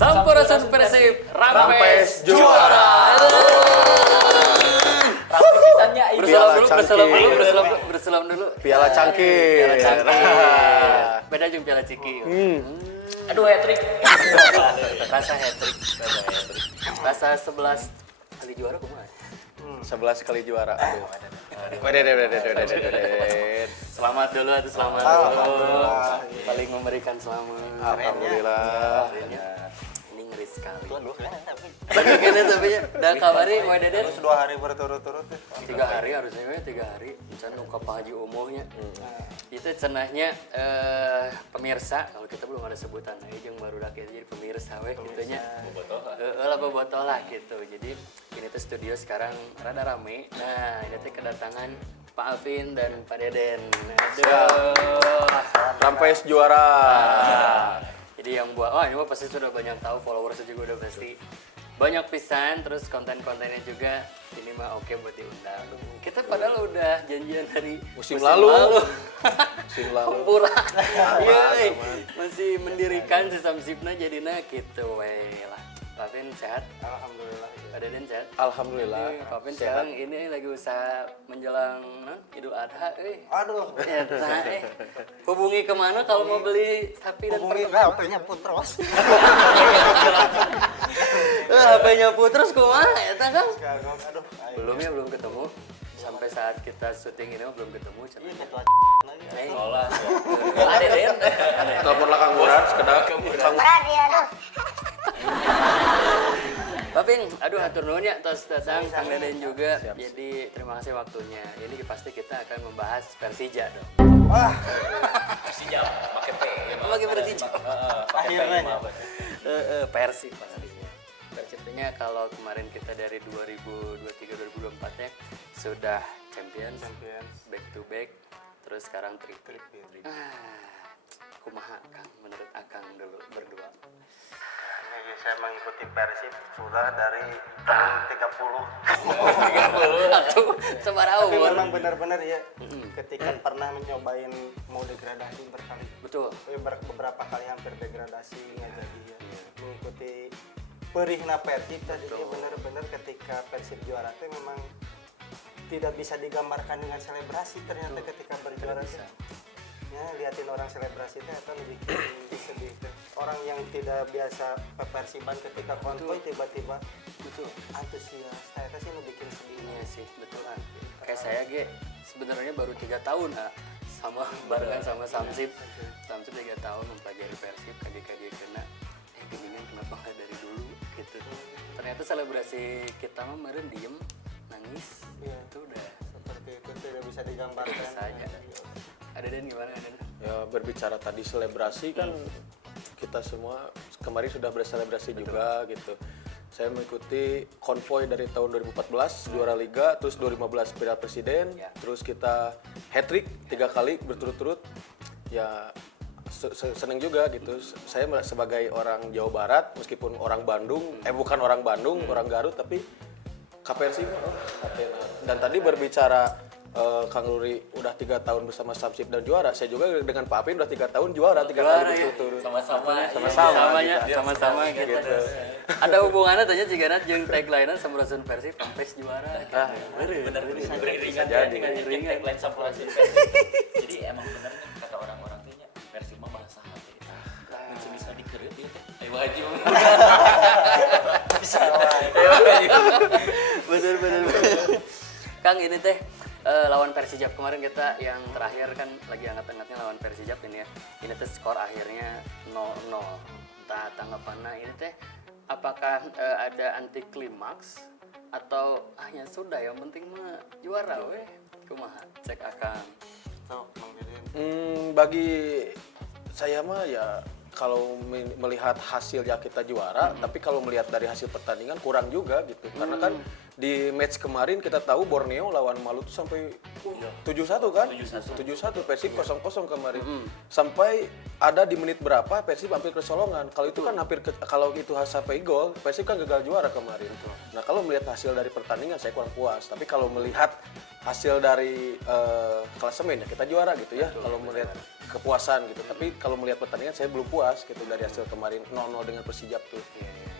Sampurasun Persib Rampes juara. Berselam dulu. Piala cangkir. Piala cangkir. Beda jeung piala ciki. Aduh, hat-trick. Rasa hat-trick. Rasa 11 kali juara kumaha? 11 kali juara. Aduh. Selamat dulu atau selamat dulu. Saling memberikan selamat. Alhamdulillah. Ini ngeri sekali. Bagaimana tapi ya? Dah kabari moe Deden. Terus 2 hari berturut-turut. 3 hari harusnya 3 hari. Can ungkap Pak Haji umumnya. Itu cenahnya pemirsa, kalau kita belum ada sebutan jeung baru dak jadi pemirsa we gitunya. Heeh, bobotoh lah gitu. Jadi ini tuh studio sekarang rada rame. Nah, ini teh kedatangan Pak Alvin dan Pak Deden. Aduh. Rampes juara. Jadi yang buat, ini mah pasti sudah banyak tahu, followers juga udah pasti banyak pisan, terus konten-kontennya juga ini mah oke buat diundang. Kita padahal udah janjian dari Musim lalu. Pura. Iya, masih mendirikan si Samsipna jadinya gitu we lah. Papin sehat? Alhamdulillah. Pak Deden sehat? Alhamdulillah. Papin sekarang ini lagi usaha menjelang Idul Adha, Aduh. Hubungi kemana kalau mau beli sapi dan Hubungi perkedel? HP-nya Putros. HP-nya Putros kumaha eta Kang? Aduh. Belum ketemu. Sampai saat kita syuting ini belum ketemu. Iya ketua lagi. Olah. Ada Den. Telepon lah Kang Murad sekedar. Paping, aduh hatur nuhun ya tos datang Kang Deden juga. Jadi terima kasih waktunya. Ini pasti kita akan membahas Persija dong. Wah, Persija pakai P. Pakai Persija. akhirnya. Persib pastinya. Persibnya kalau kemarin kita dari 2023-2024 ya sudah champions, back to back, terus sekarang trip. Kumaha Kang menurut Akang dulu berdua? Ini saya mengikuti Persib sudah dari tahun 30. Atuh, sabaraha Tapi umur. memang benar-benar ya ketika pernah mencobain mau degradasi berkali. Betul. Beberapa kali hampir degradasi nggak jadi ya. Mengikuti perihna Persib tadi dia benar-benar ketika Persib juara itu memang tidak bisa digambarkan dengan selebrasi ternyata ketika berjuara itu. Ya, liatin orang selebrasi itu atau bikin sedih. Orang yang tidak biasa Persiban ketika konvoy tiba-tiba antusias. Saya sih bikin sedih. Iya sih, betul kan. Kayak saya sebenarnya baru 3 tahun sama barengan sama Samsip. Samsip 3 tahun mempelajari Persib, kaji-kaji kena. Geningan kenapa nggak dari dulu gitu. Ternyata selebrasi kita mah meren diem, nangis. Iya. Itu udah Seperti itu tidak bisa digambarkan. saja. Ada Den gimana Den? Ya berbicara tadi selebrasi kan kita semua kemarin sudah berselebrasi juga gitu. Saya mengikuti konvoy dari tahun 2014 juara liga, terus 2015 Piala Presiden, terus kita hat-trick 3 kali berturut-turut. Ya seneng juga gitu. Saya sebagai orang Jawa Barat meskipun orang Bandung, bukan orang Bandung, orang Garut tapi Persib. Dan tadi berbicara Kang Luri udah 3 tahun bersama Samsip dan juara. Saya juga dengan Pak Apin udah 3 tahun juara 3 kali berturut-turut. Sama-sama gitu. Ada hubungannya tanya cigana jeung tagline Sampurasun Persib Rampes juara. Bener beriringan jadi. dengan tagline Sampurasun Persib. Jadi emang bener kata orang-orang tuh nya Persib mah bahasa hati. Bisa dikereut ieu teh. Ayo haji. Bisa. Bener. Kang ini teh lawan Persijap kemarin kita yang terakhir kan lagi hangat-hangatnya lawan Persijap ini ya. Ini teh skor akhirnya 0-0. Tanggapanna ini teh apakah ada anti klimaks atau hanya sudah yang penting mah juara weh. Kumaha cek Akang. Tuh, Bang Deden. Bagi saya mah ya kalau melihat hasil ya kita juara, tapi kalau melihat dari hasil pertandingan kurang juga gitu. Karena kan di match kemarin kita tahu Borneo lawan Maluku sampai 7-1 kan? 7-1 Persib 0-0 kemarin. Sampai ada di menit berapa Persib hampir kecolongan. Kalau itu kan kalau itu sampai gol, Persib kan gagal juara kemarin. Nah, kalau melihat hasil dari pertandingan saya kurang puas. Tapi kalau melihat hasil dari klasemen ya kita juara gitu ya. Kalau melihat kepuasan gitu. Tapi kalau melihat pertandingan saya belum puas gitu dari hasil kemarin 0-0 dengan Persijap tuh.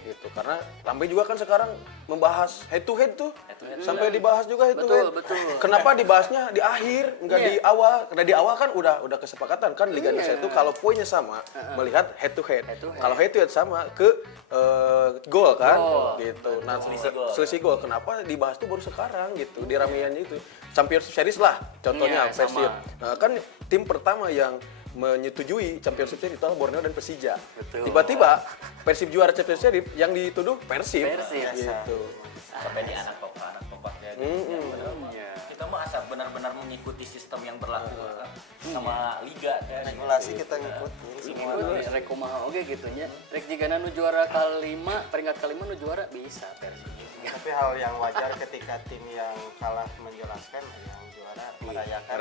Gitu. Karena Lambe juga kan sekarang membahas head to head tuh. Sampai dibahas juga head to head. Betul. Kenapa dibahasnya di akhir, enggak di awal? Karena di awal kan udah kesepakatan kan Liga Indonesia itu kalau poinnya sama melihat head to head. Kalau head to head sama ke gol kan gitu. Nah, selisih gol. Kenapa dibahas tuh baru sekarang gitu di ramiannya itu. Championship Series lah contohnya Persib. Nah, kan tim pertama yang menyetujui Championship Series itu adalah Borneo dan Persija. Tiba-tiba Persib juara Championship Series yang dituduh Persib. Gitu. Sampai di anak topak ya gitu. Kita mah asal benar-benar mengikuti sistem yang berlaku sama liga ya. Regulasi kita ngikutin. Ngikutin rek kumaha oge gitu nya. Rek jigana nu juara kelima, peringkat kelima nu juara bisa Persib. Tapi hal yang wajar ketika tim yang kalah menjelaskan, yang juara merayakan.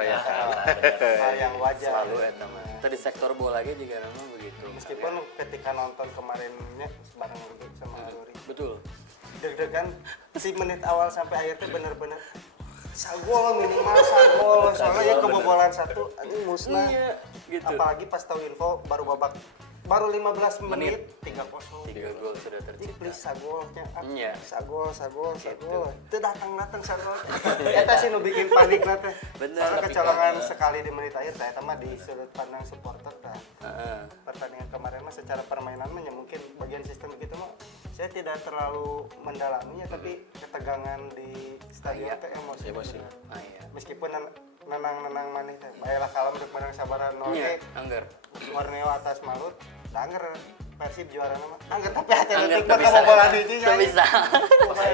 Hal yang wajar. Selalu eta mah. Tadi sektor bola ge jigana mah begitu. Meskipun ketika nonton kemarinnya bareng sama Luri. Betul. Deg-degan si menit awal sampai akhirnya benar-benar sagol minimal sagol soalnya kebobolan satu anjing musnah. Iya, gitu. Apalagi pas tahu info baru 15 menit 3-0. 3 gol sudah tercipta. Please sagolnya. Iya. Sagol. Itu datang sagol. Eta sih nu bikin panik lah teh. Bener. Soalnya kecolongan sekali di menit akhir eta mah di sudut pandang supporter tah. Pertandingan kemarin mah secara permainan mah ya mungkin bagian sistem gitu mah saya tidak terlalu mendalaminya tapi ketegangan di stadion teh emosi. Iya. Meskipun nenang maneh teh baelah kalem rek menang sabaran nol Iya, teh. anggar. Borneo atas Malut, danger Persib juara nama. Angger tapi hati Anggar detik teu mah bisa. kebobolan hiji Teu bisa.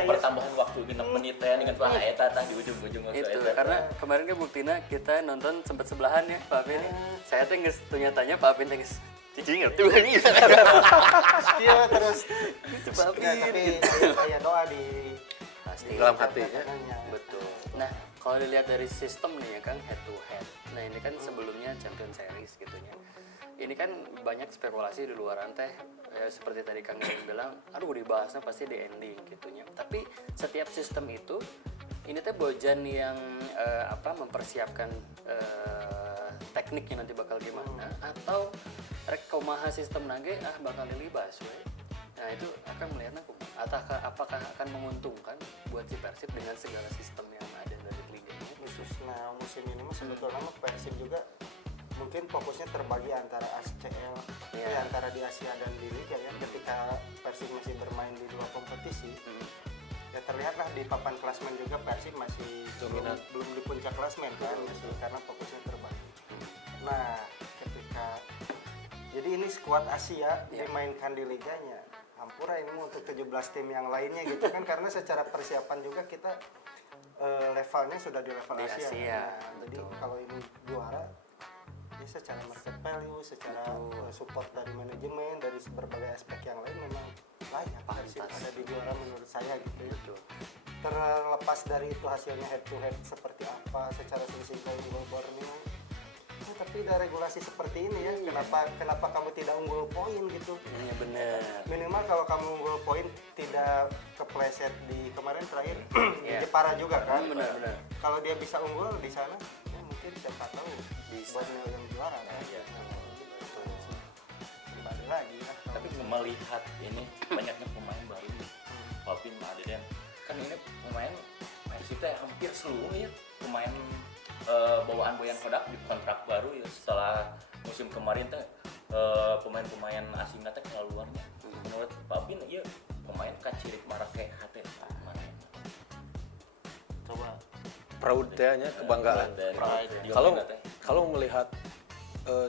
Pertambahan waktu 6 menit ya dengan Pak eta tah di ujung-ujung Itu karena kemarin kan buktina kita nonton sempat sebelahan ya Pak Apin. Saya teh geus tanya Pak Apin teh geus cicing ngerti lagi. Iya terus. Pak Ya, Apin. tapi aya doa di Pasti dalam hati ya. Betul. Nah, kalau dilihat dari sistem nih ya Kang, head to head. Nah, ini kan sebelumnya Champion Series gitu ya. Ini kan banyak spekulasi di luaran teh seperti tadi Kang Irin bilang, aduh dibahasnya pasti di ending gitu ya. Tapi setiap sistem itu ini teh Bojan yang mempersiapkan tekniknya nanti bakal gimana atau rek kumaha sistem nage bakal dilibas we. Nah, itu akan melihatnya apakah akan menguntungkan buat si Persib dengan segala sistem yang ada dari liganya. khususnya musim ini mah sebetulnya mah Persib juga mungkin fokusnya terbagi antara ACL antara di Asia dan di Liga ya. Ketika Persib masih bermain di dua kompetisi ya terlihatlah di papan klasmen juga Persib masih belum di puncak klasmen kan masih karena fokusnya terbagi. Nah ketika jadi ini skuad Asia dimainkan di liganya hampura ini untuk 17 tim yang lainnya gitu kan karena secara persiapan juga kita levelnya sudah di level Di Asia. Asia, Nah, jadi kalau ini juara ya secara market value, secara support dari manajemen, dari berbagai aspek yang lain memang layak Persib ada di juara menurut saya gitu ya. Terlepas dari itu hasilnya head to head seperti apa, secara selisih gol Borneo. Nah, tapi ada regulasi seperti ini ya, kenapa kamu tidak unggul poin gitu? Iya benar. Minimal kalau kamu unggul poin tidak kepleset di kemarin terakhir di Jepara juga kan. Benar. Kalau dia bisa unggul di sana, ya mungkin siapa tahu Bisa. Borneo yang juara kan. Kembali lagi lah. Tapi melihat ini banyaknya pemain baru Papin Madeden kan ini pemain Persib teh hampir seluruhnya pemain bawaan Boyan Kodak di kontrak baru ya setelah musim kemarin teh pemain-pemain asing teh keluarnya. Menurut Papin ya pemain kacirik marake hate mana? Coba Proud nya kebanggaan. Kalau melihat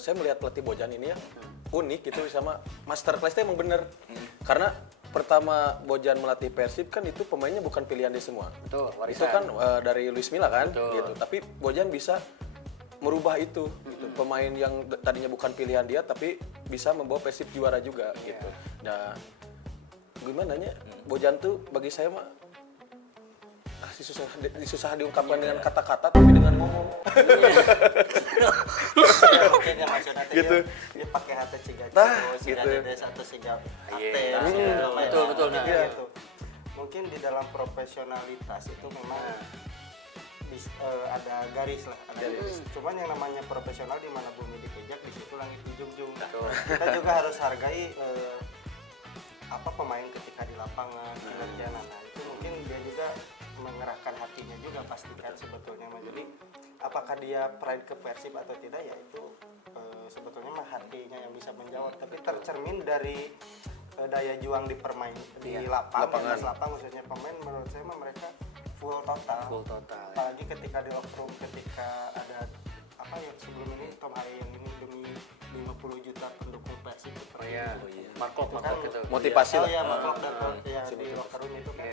saya melihat pelatih Bojan ini ya unik gitu sama master class-nya emang bener. Karena pertama Bojan melatih Persib kan itu pemainnya bukan pilihan dia semua. Betul, warisan. Itu kan dari Luis Milla kan gitu. Betul. Tapi Bojan bisa merubah itu gitu. Pemain yang tadinya bukan pilihan dia tapi bisa membawa Persib juara juga gitu. Nah, gimana nya Bojan tuh bagi saya mah susah diungkapkan dengan kata-kata tapi dengan ngomong. Mungkin yang maksudnya Gitu. dia pakai hati ciga Nah, ciga gitu. dede satu ciga Iya, ate betul, nah. gitu. Mungkin di dalam profesionalitas itu memang ada garis lah, ada garis. Cuman yang namanya profesional di mana bumi dipijak di situ langit dijunjung. Kita juga harus hargai apa pemain ketika di lapangan kinerjanya. Nah itu mungkin dia juga mengerahkan hatinya juga pastikan sebetulnya. Jadi apakah dia pride ke Persib atau tidak ya itu sebetulnya mah hatinya yang bisa menjawab. Tapi tercermin dari daya juang di lapangan khususnya pemain, menurut saya mah mereka full total. Apalagi ketika di locker room, ketika ada apa ya sebelum ini Tom Haye yang ini demi 50 juta pendukung Persib. Markov gitu. Motivasi lah. Ya Markov dan ya di locker room itu kan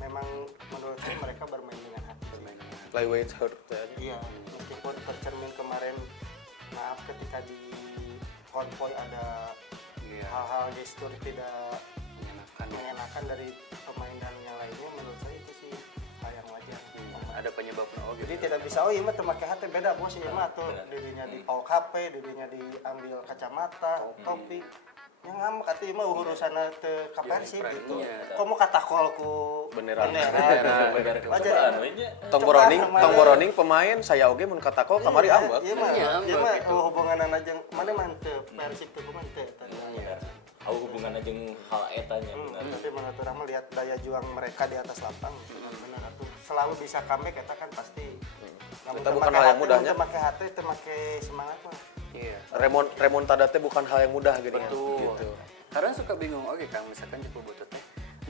memang menurut saya mereka bermain dengan hati. Flyweight hurt. Iya, meskipun tercermin kemarin, maaf ketika di konvoy ada hal-hal gestur tidak mengenakan dari pemain dan yang lainnya, menurut saya itu sih hal yang wajar. Ada penyebabnya gitu. Jadi tidak bisa, oh iya mah pakai hati beda bos, iya mah tuh dirinya di pauk HP, dirinya diambil kacamata, topi. Yang ngambek atuh ieu mah urusan teu ka Persib gitu. Komo katakol ku Beneran. Wajar. Tong boroning pemain saya oge mun katakol kamari ambek. Iya mah hubunganna jeung mana mah teu Persib teu pemain teu. Hubunganna jeung hal eta nya benar. Tapi menurut urang melihat daya juang mereka di atas lapang benar atuh selalu bisa comeback eta kan pasti. Kita bukan hal yang mudahnya. Teu make hati, teu make semangat mah. Iya. Remontada teh bukan hal yang mudah gini. Betul. Gitu. Karena suka bingung kan misalkan cepu butut teh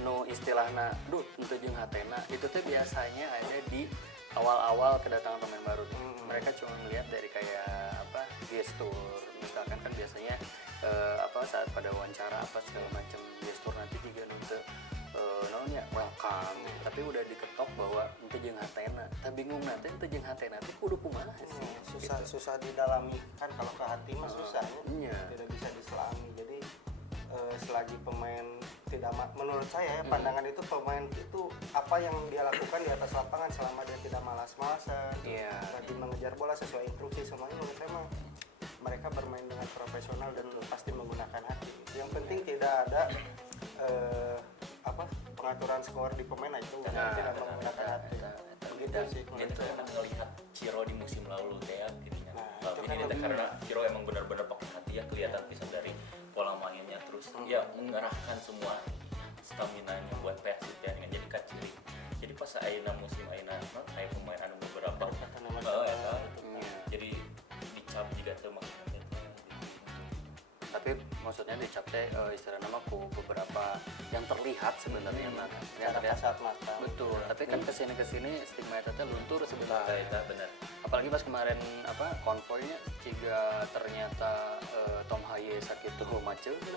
no istilahna untuk jeung hatena itu teh biasanya ada di awal-awal kedatangan pemain baru nih. Mereka cuma melihat dari kayak apa gestur misalkan kan biasanya saat pada wawancara apa segala macam gestur nanti juga nuntut naonnya welcome tapi udah diketok bahwa itu jeung hatena tak bingung nanti itu jeung hatena tapi kudu kumaha sih susah didalami kan kalau ke hati mah susah ya tidak bisa diselami. Jadi selagi pemain tidak menurut saya ya pandangan itu pemain itu apa yang dia lakukan di atas lapangan selama dia tidak malas-malasan lagi mengejar bola sesuai instruksi semuanya, menurut saya mah mereka bermain dengan profesional dan pasti menggunakan hati. Yang penting tidak ada pengaturan skor di pemain itu tidak menggunakan hati. Begitu sih. Kita kan ngelihat Ciro di musim lalu kayak gitunya. Ini karena Ciro emang benar-benar pakai hati ya, kelihatan bisa dari pola mainnya terus ya mengerahkan semua stamina-nya buat Persib ya dengan jadi kaciri. Jadi pas ayeuna musim ayeuna aya pemain anu beberapa jadi dicap juga teu maksudnya. Tapi maksudnya dicap teh istilahnya mah ku beberapa yang terlihat sebenarnya yang terlihat saat mata. Betul, tapi kan kesini stigma itu teh luntur sebenarnya. Benar. Apalagi pas kemarin konvoynya jika ternyata Tom Haye sakitu macet gitu.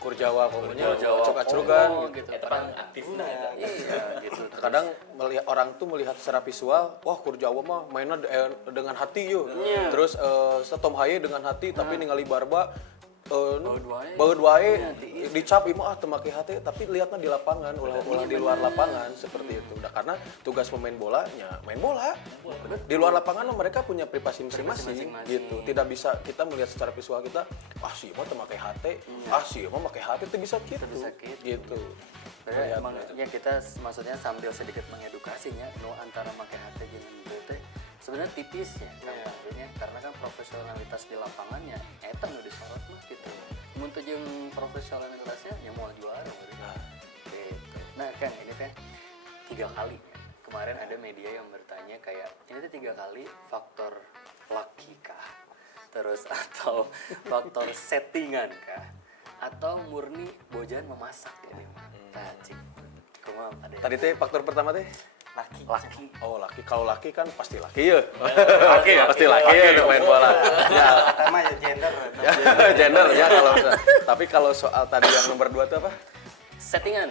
Kurjawa komunya Kurjawa acurug-acurugan gitu. Eta kan aktifna eta. Iya gitu. Kadang orang tuh melihat secara visual, wah Kurjawa mah mainnya dengan hati yuk. Terus Tom Haye dengan hati tapi ningali Barba baut wae dicap imah teu make hati tapi lihatnya di lapangan ulah di luar lapangan seperti itu. Udah karena tugas pemain bolanya main bola. Di luar lapangan mereka punya privasi masing-masing gitu. Tidak bisa kita melihat secara visual kita si imah teu make hati, si imah make hati teu bisa gitu. Gitu. Emang ya kita maksudnya sambil sedikit mengedukasinya antara make hati jeung teh sebenarnya tipisnya karena kan profesionalitas di lapangannya eta nu disorot mah gitu. Mun teu jeung profesionalitasnya ya moal juara gitu. Nah kan ini kan 3 kali kemarin ada media yang bertanya kayak ini tuh 3 kali faktor lucky kah terus atau faktor settingan kah atau murni Bojan memasak ini mah. Kumaha ada. Tadi teh faktor pertama teh laki. Oh laki, kalau laki kan pasti laki ya. Laki ya pasti laki ya main bola. Ya pertama ya gender. Gender ya kalau. Tapi kalau soal tadi yang nomor 2 itu apa? settingan.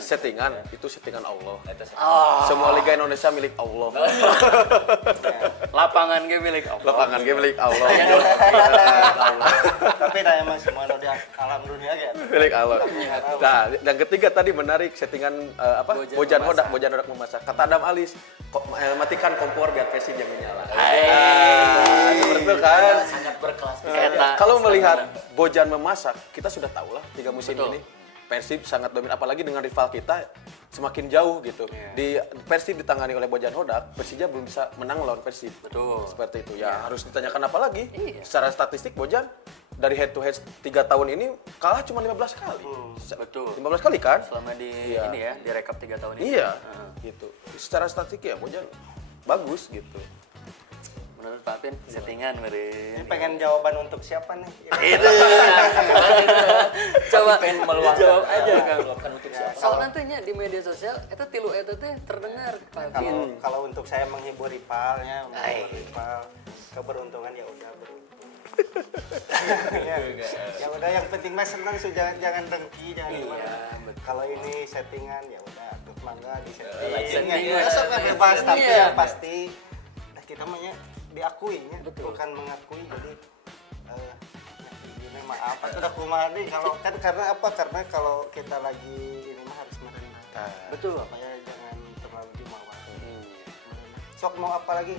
Itu settingan Allah. Oh, Semua liga Indonesia milik Allah. lapangan ge milik Allah. Lapangan game milik Allah. Tapi dah emang semua udah di alam dunia gitu. Milik Allah. Nah, yang ketiga tadi menarik settingan Bojan Bojan Hodak memasak. Kata Adam Alis, matikan kompor biar Persib yang menyala. Seperti itu kan. Sangat berkelas. Kalau melihat Bojan memasak, kita sudah tahu lah 3 musim ini Persib sangat dominan, apalagi dengan rival kita semakin jauh gitu. Di Persib ditangani oleh Bojan Hodak, Persija belum bisa menang lawan Persib. Betul. Seperti itu. Ya harus ditanyakan apa lagi? Iya. Secara statistik Bojan dari head to head 3 tahun ini kalah cuma 15 kali. Betul. 15 kali kan? Selama di Iya. ini ya, di rekap 3 tahun ini. Iya. Gitu. Secara statistik ya Bojan bagus gitu. Menurut Pak Pin, settingan Ini meureun. pengen jawaban untuk siapa nih? Itu. Coba pengen jawab aja Kang. meluangkan untuk siapa? Soalnya nantinya di media sosial eta tilu eta teh terdengar Pak Pin. Kalau untuk saya menghibur rivalnya, menghibur rival, keberuntungan ya udah beruntung. ya udah yang penting mah senang, jangan dengki, jangan gimana. Kalau ini settingan ya udah tuh mangga di setting. settingan. Ya sok bebas tapi Iya. yang pasti nah, kita mah nya diakuinya, bukan mengakui. Jadi ini mah apa udah kumaha nih kalau kan karena apa? Karena kalau kita lagi ini mah harus merendah. Betul. Supaya jangan terlalu jumawa. Sok mau apa lagi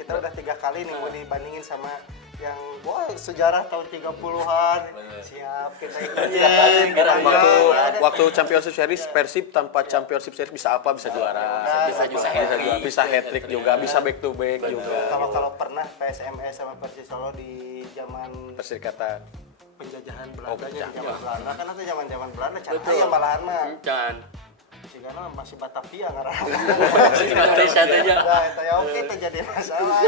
kita udah 3 kali nih mau dibandingin sama yang wah sejarah tahun 30-an. Siap kita ikutin. Waktu Championship Series Persib tanpa Championship Series bisa apa? Bisa juara. Bisa hat-trick juga, bisa back to back juga. Kalau pernah PSMS sama Persis Solo di zaman Perserikatan. penjajahan Belanda di zaman penjajahan. Belanda kan itu zaman Belanda cahaya malahan mah. Can. Sigana masih Batavia ngaran. Indonesia teh nya. Nah, itu ya oke terjadi masalah.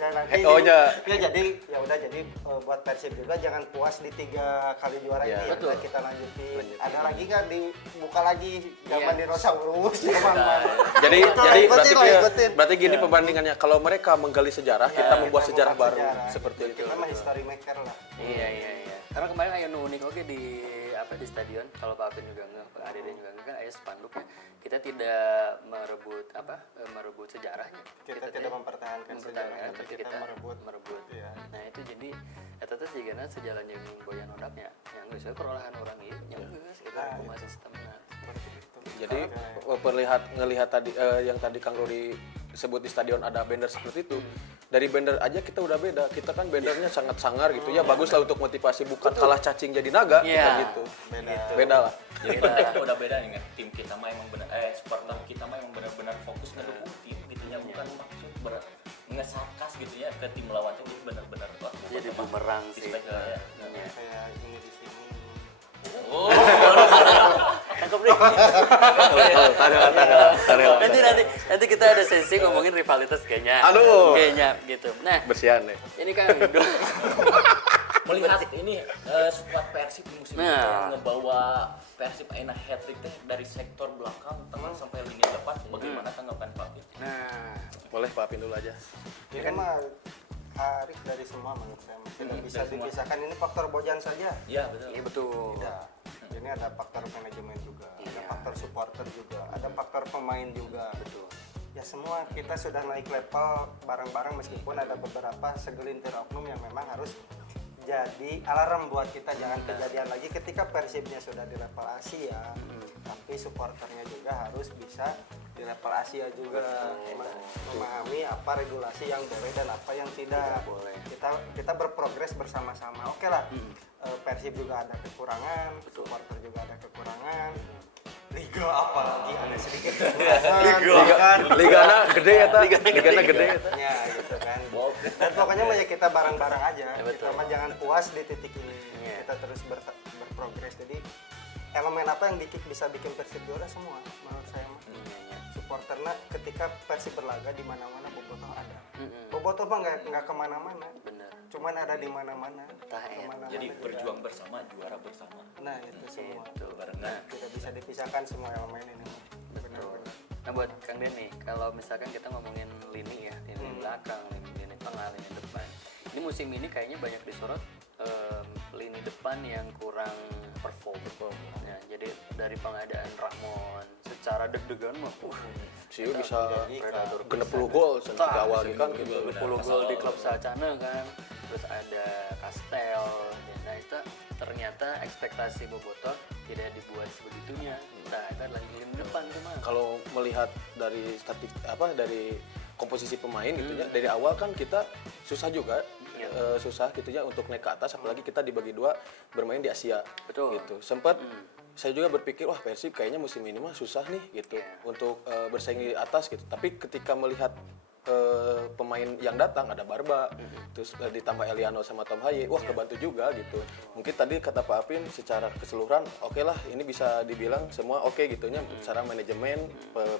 Dan nanti ya jadi ya udah jadi buat Persib juga jangan puas di 3 kali juara Ya, ini. betul. Udah kita lanjutin. Ada lagi kan dibuka lagi zaman Iya. dinosaurus zaman mana. Jadi ikutin. berarti gini pembandingannya, kalau mereka menggali sejarah, kita membuat sejarah baru sejarah. seperti itu. Kita mah history maker lah. Iya. Karena kemarin aya nu unik oke di stadion, kalau Pak Apin juga nggak, Pak Adede juga nggak, kan aya spanduknya. Kita tidak merebut sejarahnya. Kita tidak mempertahankan sejarah, tapi kita merebut. Iya. Nah itu jadi eta teh sigana sejalan jeung Boyan Hodaknya. Yang geus we perolahan orang ieu, yang geus kita kumaha sistemna. Jadi ngelihat tadi yang tadi Kang Rudi sebut di stadion ada banner seperti itu. Dari banner aja kita udah beda. Kita kan bannernya sangat sangar gitu. Ya bagus lah untuk motivasi, bukan kalah cacing jadi naga Iya. gitu. Beda lah. Jadi konteksnya udah beda nih, tim kita mah emang benar supporter kita mah emang benar-benar fokus ngedukung tim gitu ya, bukan maksud ngesarkas gitu ya ke tim lawan tuh benar-benar Jadi bumerang sih. respect lah ya. Kayak ini di sini. Oh, Nanti kita ada sesi ngomongin rivalitas kayaknya. Aduh. Kayaknya gitu. Nah, Bersihan deh. ini kan melihat ini skuad Persib di musim ini yang ngebawa Persib aina hat-trick teh dari sektor belakang tengah sampai lini depan, bagaimana tanggapan Pak? Nah, Boleh Pak Apin dulu aja. Ini mah Arif dari semua menurut saya tidak bisa dari semua. dipisahkan. Ini faktor Bojan saja. Iya betul. iya betul. Tidak. Ini ada faktor manajemen juga, ada Iya. faktor supporter juga, ada faktor pemain juga. Betul. Ya semua kita sudah naik level bareng-bareng meskipun ada beberapa segelintir oknum yang memang harus jadi alarm buat kita jangan kejadian lagi ketika Persibnya sudah di level Asia, tapi supporternya juga harus bisa di level Asia juga memahami apa regulasi yang boleh dan apa yang tidak. boleh. Kita berprogres bersama-sama. Oke lah, Persib juga ada kekurangan, supporter juga ada kekurangan. Liga apalagi ada sedikit kekurangan. Ligana gede ya, Ligana gede ya. Ya gitu kan. Dan pokoknya mah ya kita bareng-bareng aja. Kita mah jangan puas di titik ini. Kita terus berprogres. Jadi elemen apa yang bisa bikin Persib juara semua menurut saya mah. Supporternya ketika Persib berlaga di mana-mana bobotoh ada. Bobotoh mah nggak kemana-mana. Bener. Cuman ada di mana-mana. Kemana-mana Jadi juga. berjuang bersama, juara bersama. Nah itu semua. Itu barengan. Tidak bisa dipisahkan semua elemen ini. Benar-benar. Nah buat Kang Den nih, kalau misalkan kita ngomongin lini ya, lini belakang, lini tengah, lini depan. Ini musim ini kayaknya banyak disorot lini depan yang kurang perform. Ya, jadi dari pengadaan Ramon secara deg-degan mah Siu bisa Predator genep 10 gol di awal kan gitu. 10 gol di klub Sacana kan. Terus ada Castel. Nah itu ternyata ekspektasi Bobotoh tidak dibuat sebegitunya. Nah itu adalah lini depan cuma. Kalau melihat dari dari komposisi pemain gitu ya, dari awal kan kita susah juga susah gitu ya untuk naik ke atas, apalagi kita dibagi dua bermain di Asia. Betul. Gitu. Sempat saya juga berpikir wah Persib kayaknya musim ini mah susah nih gitu untuk bersaing di atas gitu. Tapi ketika melihat pemain yang datang ada Barba, terus ditambah Eliano sama Tom Haye, wah kebantu juga gitu. Mungkin tadi kata Pak Apin secara keseluruhan oke lah, ini bisa dibilang semua oke gitunya secara manajemen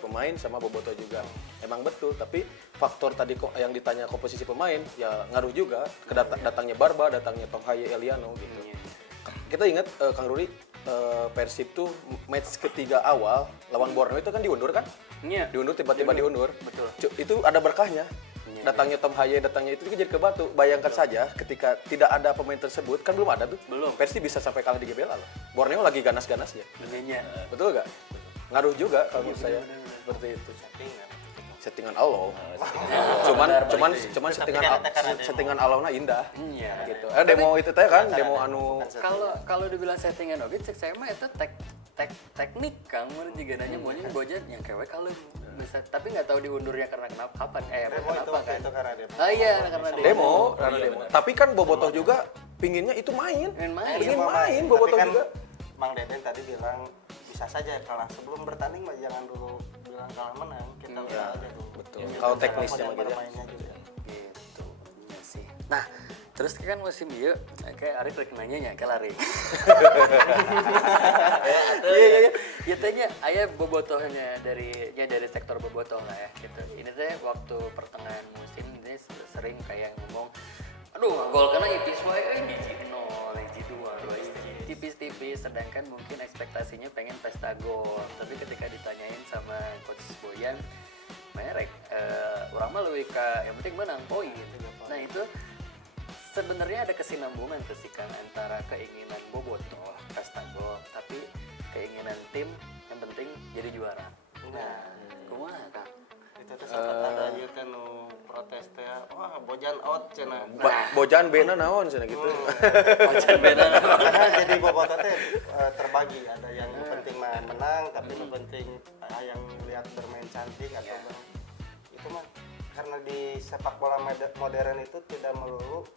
pemain sama Bobotoh juga. Emang betul, tapi faktor tadi kok yang ditanya komposisi pemain ya ngaruh juga ke datangnya Barba, datangnya Tom Haye, Eliano gitu. Kita ingat Kang Ruri, Persib tuh match ketiga awal lawan Borneo itu kan diundur kan? Iya. Diundur tiba-tiba diundur. Betul. Itu ada berkahnya. Datangnya Tom Haye, datangnya itu jadi ke Batu. Bayangkan saja ketika tidak ada pemain tersebut, kan belum ada tuh. Belum. Persib bisa sampai kalah di GBLA loh. Borneo lagi ganas-ganasnya. Begini. Betul gak? Ngaruh juga kalau menurut saya. Seperti itu. Settingan Allah. Cuman settingan Allah indah. Iya. Gitu. Demo itu teh kan, demo anu Kalau dibilang settingan oke, cek saya mah itu teknik Kang, menurut juga nanya maunya Bojan yang kewek kalau bisa, tapi nggak tahu diundurnya karena kenapa kapan kenapa kan? Itu karena demo. Ah iya karena demo. Tapi kan Bobotoh juga pinginnya itu main. Ingin main Bobotoh kan juga. Mang Deden tadi bilang bisa saja kalah sebelum bertanding mah jangan dulu bilang kalah menang, kita lihat aja dulu. Betul. Kalau teknisnya mah gitu. Bermainnya juga. Gitu. Iya sih. Nah, terus kan musim ieu kayak Arif rek nanya nya ke lari. Iya. Ya tanya aya bobotohnya dari sektor bobotoh lah ya gitu. Ini teh waktu pertengahan musim ini sering kayak ngomong aduh gol karena ipis wae hiji 0, hiji 2, tipis-tipis, sedangkan mungkin ekspektasinya pengen pesta gol. Tapi ketika ditanyain sama coach Boyan, merek orang mah leuwih ka yang penting menang poin. Nah, itu sebenarnya ada kesinambungan tuh sih Kang antara keinginan Bobotoh pesta gol, tapi keinginan tim yang penting jadi juara. Nah, kumaha Kang? Itu tuh sempat ada ieu teh nu protes teh, wah Bojan out cenah. Bojan bena naon cenah gitu. Bojan beda. Karena jadi Bobotoh teh terbagi, ada yang penting mah menang, tapi yang penting yang lihat bermain cantik atau itu mah karena di sepak bola modern itu tidak melulu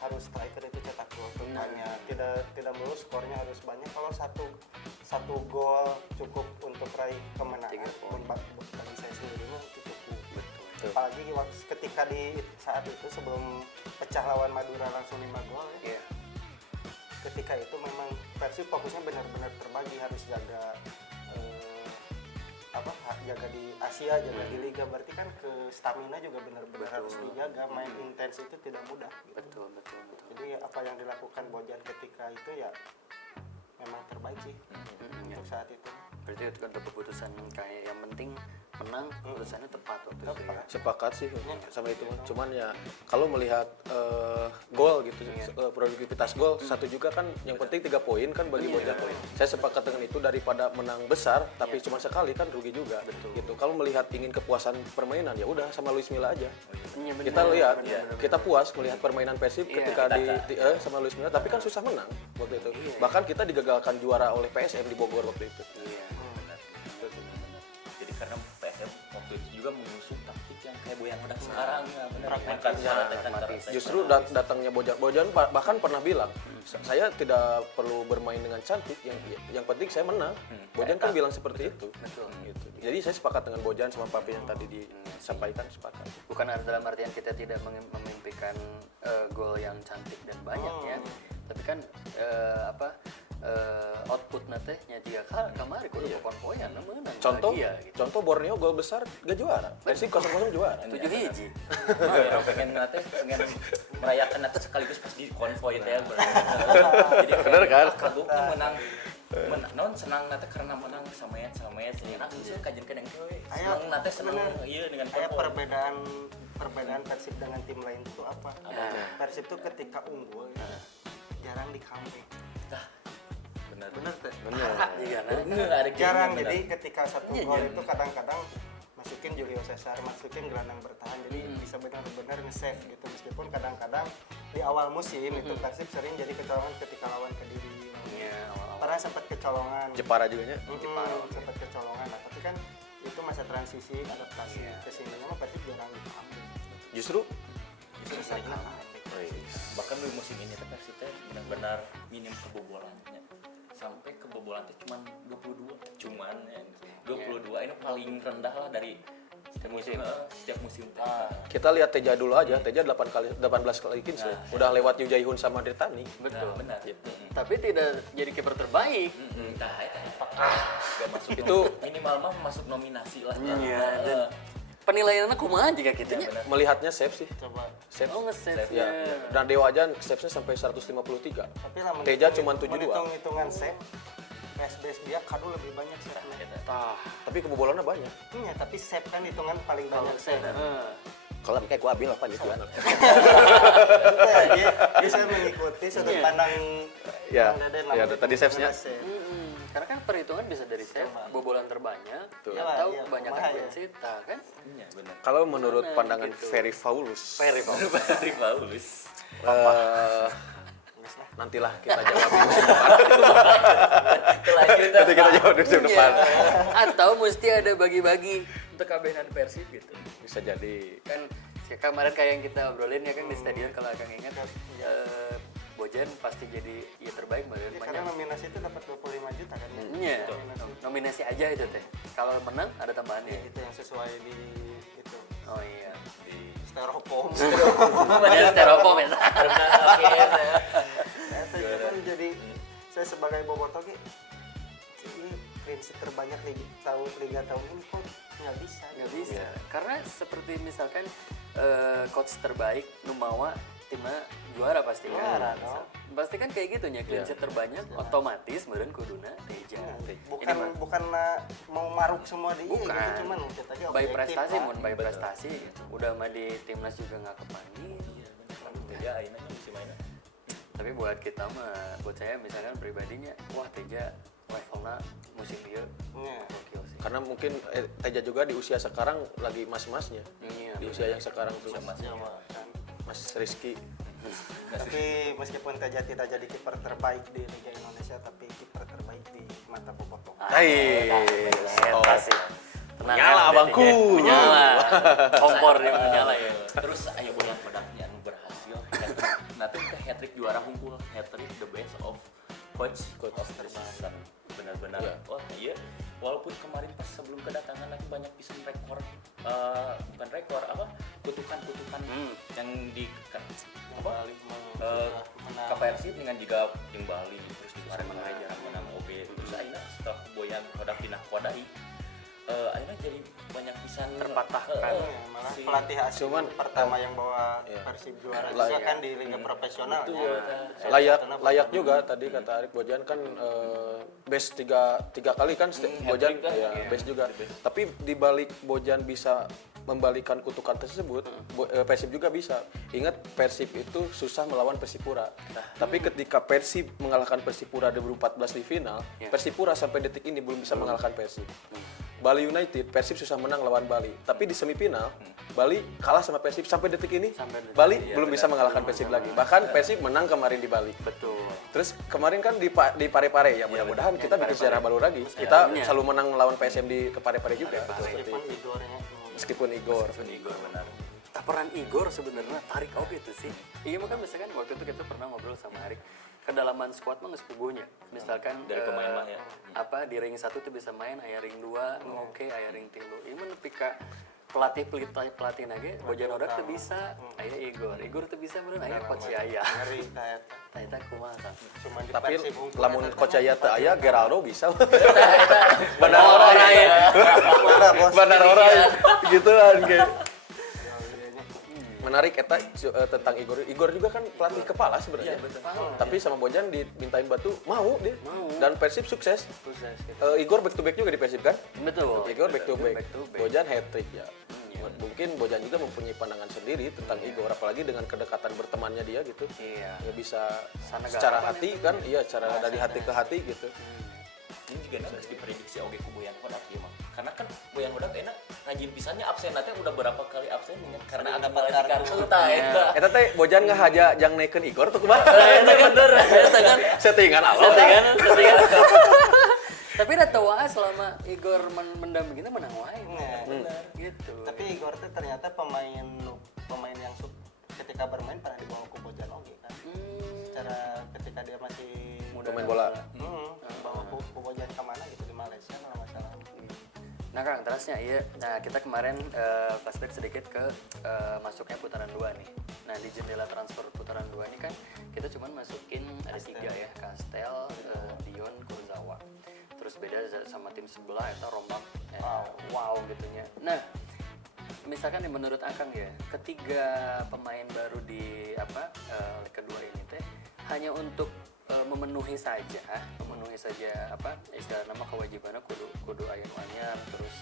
harus striker itu cetak gol banyak, tidak melulu skornya harus banyak. Kalau satu gol cukup untuk raih kemenangan, bagi saya sendiri mah itu cukup. Apalagi ketika di saat itu sebelum pecah lawan Madura langsung 5 gol ya. Iya. Ketika itu memang Persib fokusnya benar-benar terbagi, harus jaga jaga di Asia, jaga di Liga, berarti kan ke stamina juga benar-benar harus dijaga. Main intens itu tidak mudah gitu. Betul. Jadi apa yang dilakukan Bojan ketika itu ya memang terbaik sih untuk saat itu. Berarti itu kan keputusan kayak yang penting menang, keputusannya tepat waktu itu ya. Sepakat sih sama itu. Cuman ya kalau melihat gol gitu, produktivitas gol satu juga kan yang penting 3 poin kan bagi Bojan. Saya sepakat dengan itu, daripada menang besar tapi cuma sekali kan rugi juga. Gitu. Kalau melihat ingin kepuasan permainan ya udah sama Luis Milla aja. Kita lihat, kita puas melihat permainan Persib ketika sama Luis Milla, tapi kan susah menang waktu itu. Bahkan kita digagalkan juara oleh PSM di Bogor waktu itu. Jadi karena PSM waktu itu juga mengusung taktik yang kayak Boyan udah sekarang ya, benar. Justru datangnya Bojan bahkan pernah bilang, saya tidak perlu bermain dengan cantik, yang penting saya menang. Bojan kan bilang seperti itu. Gitu. Jadi saya sepakat dengan Bojan sama Papi yang tadi disampaikan, sepakat. Bukan dalam artian kita tidak memimpikan gol yang cantik dan banyak ya, tapi kan output nate nya dia kamari kudu poin-poinan menang. Contoh Borneo gol besar gak juara. Persib 0-0 juara. 7 hiji. pengen merayakan nate sekaligus pas di konvoy teh. Jadi bener kan? Kagoknya menang non senang nate karena menang sama enak sih kajenkeun yang teh. Senang nate senang ieu dengan Perbedaan Persib dengan tim lain itu apa? Persib itu ketika unggul jarang di comeback. Benar. Bener teh? Bener. Iya kan? Bener, ada Jarang, gamenya, jadi benar. ketika satu Iya, gol iya. itu kadang-kadang masukin Julio Cesar, masukin gelandang bertahan, jadi bisa benar-benar nge-save gitu. Meskipun kadang-kadang di awal musim itu Persib sering jadi kecolongan ketika lawan Kediri. Iya, awal-awal. Pernah sempat kecolongan. Jepara juga nya. Sempat kecolongan. Nah, tapi kan itu masa transisi, adaptasi ke sini mah Persib jarang di comeback. Justru Justru sering comeback. Bahkan di musim ini teh Persib teh benar-benar minim kebobolannya. Sampai kebobolan teh cuman 22. Cuman ya, 22 ini paling rendah lah dari setiap musim teh. kita lihat Teja dulu aja, Teja 18 kali kins ya. Udah lewat Yu Jae-hoon sama Dirtani. Betul. Benar. Tapi tidak jadi kiper terbaik. Nah, itu gak masuk Itu minimal mah masuk nominasi lah. Iya, dan penilaiannya kumaha juga gitu nya. melihatnya save sih. Coba. Save. Oh, nge-save Ya, ya. dan Dewa aja save-nya sampai 153. Tapi lah Teja cuma 72. hitung-hitungan save, PSBS dia kado lebih banyak save-nya. Tapi kebobolannya banyak. Iya, tapi save kan hitungan paling banyak save. Kalau kayak gua ambil apa gitu kan. Dia saya mengikuti sudut pandang Ya, Bang Deden ya, namanya tadi hitung-hitungan save-nya. save. Karena kan perhitungan bisa dari save, bobolan terbanyak, Betul. atau Iya, banyak kumaha ya. clean sheet, kan? Iya, benar. Kalau menurut Gimana pandangan gitu? Ferry Paulus, Very bagus. Dari Paulus. nantilah kita jawab di Lanjut. nanti kita jawab di musim depan. Atau mesti ada bagi-bagi untuk kabehan Persib gitu. Bisa jadi. Kan kemarin kayak yang kita obrolin ya kan di stadion kalau Akang ingat Bojan pasti jadi ya terbaik Jadi banyak. karena nominasi itu dapat 25 juta kan ya. Iya, nominasi aja itu teh. Kalau menang ada tambahannya. Itu yang sesuai di itu Oh iya. styrofoam. Ada styrofoam ya. Itu kan jadi saya sebagai bobotoh ge ini prinsip terbanyak liga tahun ini kok nggak bisa. Nggak bisa. Karena seperti misalkan coach terbaik Numawa timnya juara pasti Juara, kan. no? Pasti kan kayak gitu nya clean sheet terbanyak otomatis meureun kuduna Teja. Bukan mau maruk semua di Bukan. gitu, cuman kita aja By objektif prestasi lah. mun by prestasi gitu. Udah mah di timnas juga nggak kepani. Teja ayeuna musim ayeuna. Tapi buat kita mah, buat saya misalkan pribadinya, wah Teja levelnya musim ieu Iya. gokil sih. Karena mungkin Teja juga di usia sekarang lagi mas-masnya. Iya. Di usia yang sekarang tuh. Jawa, kan. Mas Rizky. Tapi meskipun Teja tidak jadi kiper terbaik di Liga Indonesia, tapi kiper terbaik di mata bobotoh. Hai. Eta sih. Tenang Menyala, ya, abangku. Menyala. Kompor dia menyala ya. Terus aya bola pedangnya anu berhasil. Nanti teh hat-trick juara unggul, hat-trick the best of coach of the season. Benar-benar. Iya. Wah, iya. Walaupun kemarin pas sebelum kedatangan lagi banyak pisan rekor bukan rekor apa? Kutukan-kutukan yang di apa? Ka Persib dengan juga jeung Bali terus di kemarin menang aja menang oge. Terus akhirnya setelah Boyan Hodak pindah ke Wadai akhirnya jadi banyak pisan Terpatahkan. Malah si- pelatih asing Cuman, pertama yang bawa Persib juara juga kan di Liga Profesional. Itu ya. Layak juga tadi kata Arik Bojan kan best tiga kali kan Bojan hat-trick kan? ya best juga. Tapi di balik Bojan bisa membalikan kutukan tersebut, Persib juga bisa. Ingat Persib itu susah melawan Persipura. Tapi ketika Persib mengalahkan Persipura 2014 di final, Persipura sampai detik ini belum bisa mengalahkan Persib. Bali United, Persib susah menang lawan Bali. Tapi di semifinal, Bali kalah sama Persib sampai detik ini. Bali belum bisa mengalahkan Persib lagi. Bahkan Persib menang kemarin di Bali. Betul. Terus kemarin kan di Pare-Pare ya, mudah-mudahan kita bikin sejarah baru lagi. Kita selalu menang melawan PSM di Pare-Pare juga. Seperti Meskipun itu. Igornya Meskipun Igor. Igor benar. Peran Igor sebenarnya tarik oke itu sih. Iya kan misalkan waktu itu kita pernah ngobrol sama Arik, kedalaman squad mah geus puguhnya. Misalkan Dari pemain mah ya. Apa di ring 1 tuh bisa main, aya ring 2 oke, aya ring 3. Ieu mah nepi ka pelatih nage Bojan Hodak tuh bisa, aya Igor tuh bisa meureun aya coach Yaya. ngeri kayak Eta kumaha kan. cuma di Tapi Persib unggul. lamun Coach Aya teu aya, Geraldo bisa. Benar orang ya. Mana bos? Benar orang. Gitu kan kayak. Menarik eta tentang Igor. Igor juga kan pelatih kepala sebenarnya. Tapi sama Bojan dimintain batu, mau dia. Dan Persib sukses. Sukses gitu. Igor back to back juga di Persib kan? Betul. Igor back to back. Bojan hat trick ya. Mungkin Bojan juga mempunyai pandangan sendiri tentang Igor, apalagi dengan kedekatan bertemannya dia gitu. Iya. Ya bisa Sana secara garapan hati kan, iya cara dari hati ke hati gitu. Ini juga harus diprediksi oke ku Boyan Hodak ya mah. Karena kan Boyan Hodak enak rajin pisannya absen nanti udah berapa kali absen dengan karena dapat apalagi kartu. kartu tah eta. Eta teh Bojan ngahaja jang naikeun Igor tuh kumaha? Eta bener, eta kan Settingan awal. Settingan. Tapi udah tahu selama Igor mendampingi kita menang wae. Nah, Gitu. tapi Igor tuh ternyata pemain yang ketika bermain pernah dibawa ke Bojan oge kan. Secara ketika dia masih Pemain bola. bawa ke Bojan kemana gitu di Malaysia kalau nggak salah. Nah Kang, terusnya iya. Nah kita kemarin flashback sedikit ke masuknya putaran 2 nih. Nah di jendela transfer putaran 2 ini kan kita cuman masukin ada 3 ya, Kastel, Dion, Kurzawa. Terus beda sama tim sebelah itu Rombak. Wow gitunya. Nah misalkan nih menurut Akang ya, ketiga pemain baru di leg kedua ini teh hanya untuk memenuhi saja apa istilah nama kewajibannya kudu aya nu anyar, terus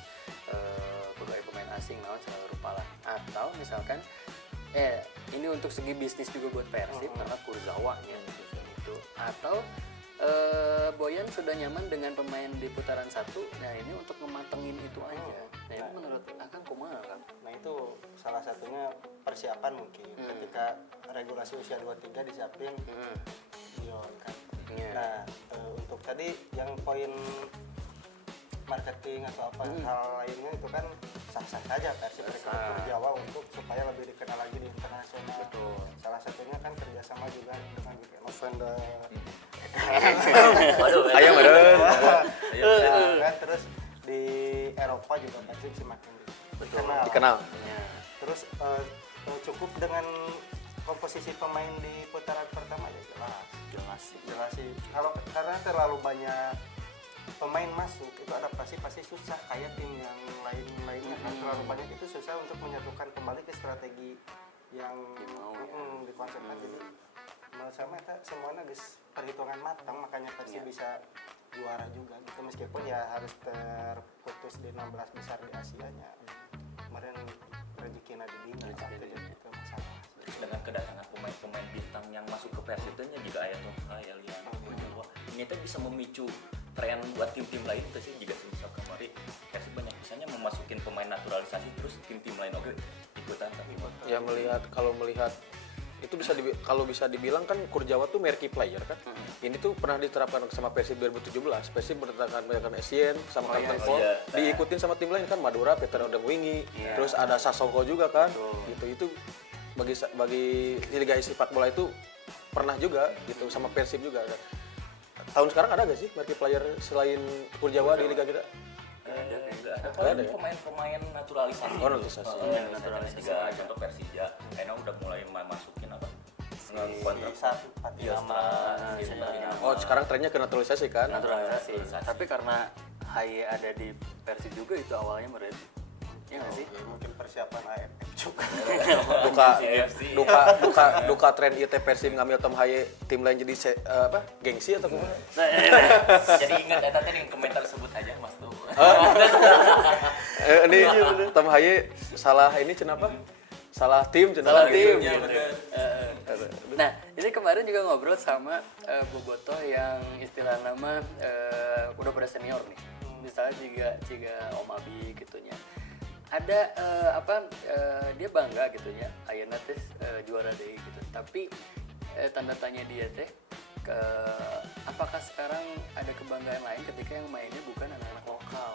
kudu aya pemain asing naon segala rupa lah. Atau misalkan ini untuk segi bisnis juga buat Persib karena Kurzawa gitu. Atau Boyan sudah nyaman dengan pemain di putaran 1. Nah, ini untuk ngematengin itu aja. Nah, ini menurut Akang kumaha, Kang? Nah itu salah satunya persiapan mungkin ketika regulasi usia 23 disiapin Dion kan. Iya. Nah untuk tadi yang poin marketing atau apa hal lainnya itu kan sah-sah saja Persib rekrut Jawa untuk supaya lebih dikenal lagi di internasional. Betul. Salah satunya kan kerjasama juga dengan Weekend Offender. Ayo meureun. Nah, kan terus di Eropa juga Persib semakin Dikenal. Ya. Terus cukup dengan komposisi pemain di putaran pertama ya jelas sih. Kalau karena terlalu banyak pemain masuk itu adaptasi pasti susah kayak tim yang lainnya kan terlalu banyak itu susah untuk menyatukan kembali ke strategi yang dikonsepkan. Jadi menurut saya itu semuanya guys perhitungan matang makanya Persib bisa juara juga gitu meskipun ya harus terputus di 16 besar di Asianya. Kemarin rezeki Nadine itu masalah. Dengan kedatangan pemain-pemain bintang yang masuk ke Persib itu juga aya tuh lihat Jawa. Ini tuh bisa memicu tren buat tim-tim lain tuh sih jika misal kemarin Persib banyak misalnya memasukin pemain naturalisasi terus tim-tim lain oke ikutan tapi Ya kalau melihat itu kalau bisa dibilang kan Kurzawa tuh marquee player kan. Ini tuh pernah diterapkan sama Persib 2017. Persib mendatangkan Essien sama Kapten Paul, diikutin sama tim lain kan Madura, Peter Odemwingie, terus ada Sasongko juga kan. Itu bagi Liga Sepak Bola itu pernah juga gitu sama Persib juga ada. Tahun sekarang ada gak sih marquee player selain Kurzawa di liga kita? ada pemain-pemain naturalisasi. Oh, naturalisasi. Naturalisasi juga contoh Persija. Kayaknya udah mulai masukin apa? Kontrak Oh, sekarang trennya ke naturalisasi kan? Naturalisasi. Tapi karena Haye ada di Persib juga itu awalnya meren. Iya nggak sih? Mungkin persiapan AFF juga. Duka tren ieu teh Persib ngambil Tom Haye, tim lain jadi gengsi atau gimana? Jadi ingat eta teh yang komentar sebut aja Mas tuh. Ini Tom Haye salah ini kenapa? Salah tim Salah tim. Iya, Gitu. Nah, ini kemarin juga ngobrol sama Bobotoh yang istilah nama udah pada senior nih. Misalnya juga Om Abi gitunya. Ada dia bangga gitu ya ayeuna teh juara deui gitu. Tapi tanda tanya dia teh apakah sekarang ada kebanggaan lain ketika yang mainnya bukan anak-anak lokal.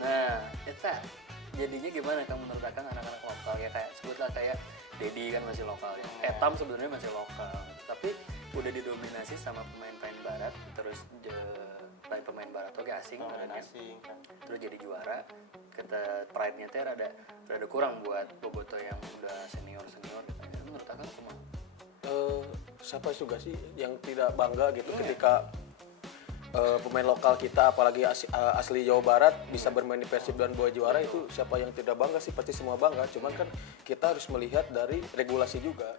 Nah, eta jadinya gimana kamu menurut Akang anak-anak lokal ya kayak sebutlah kayak Dedi kan masih lokal ya. Etam sebenarnya masih lokal. Tapi udah didominasi sama pemain-pemain barat terus pemain barat oke asing Kan. terus jadi juara kita pride-nya teh rada kurang buat Bobotoh yang udah senior gitu. Menurut Akang kumaha? Siapa juga sih yang tidak bangga gitu ketika pemain lokal kita apalagi asli Jawa Barat bisa bermain di Persib dan bawa juara itu siapa yang tidak bangga sih pasti semua bangga cuman kan kita harus melihat dari regulasi juga.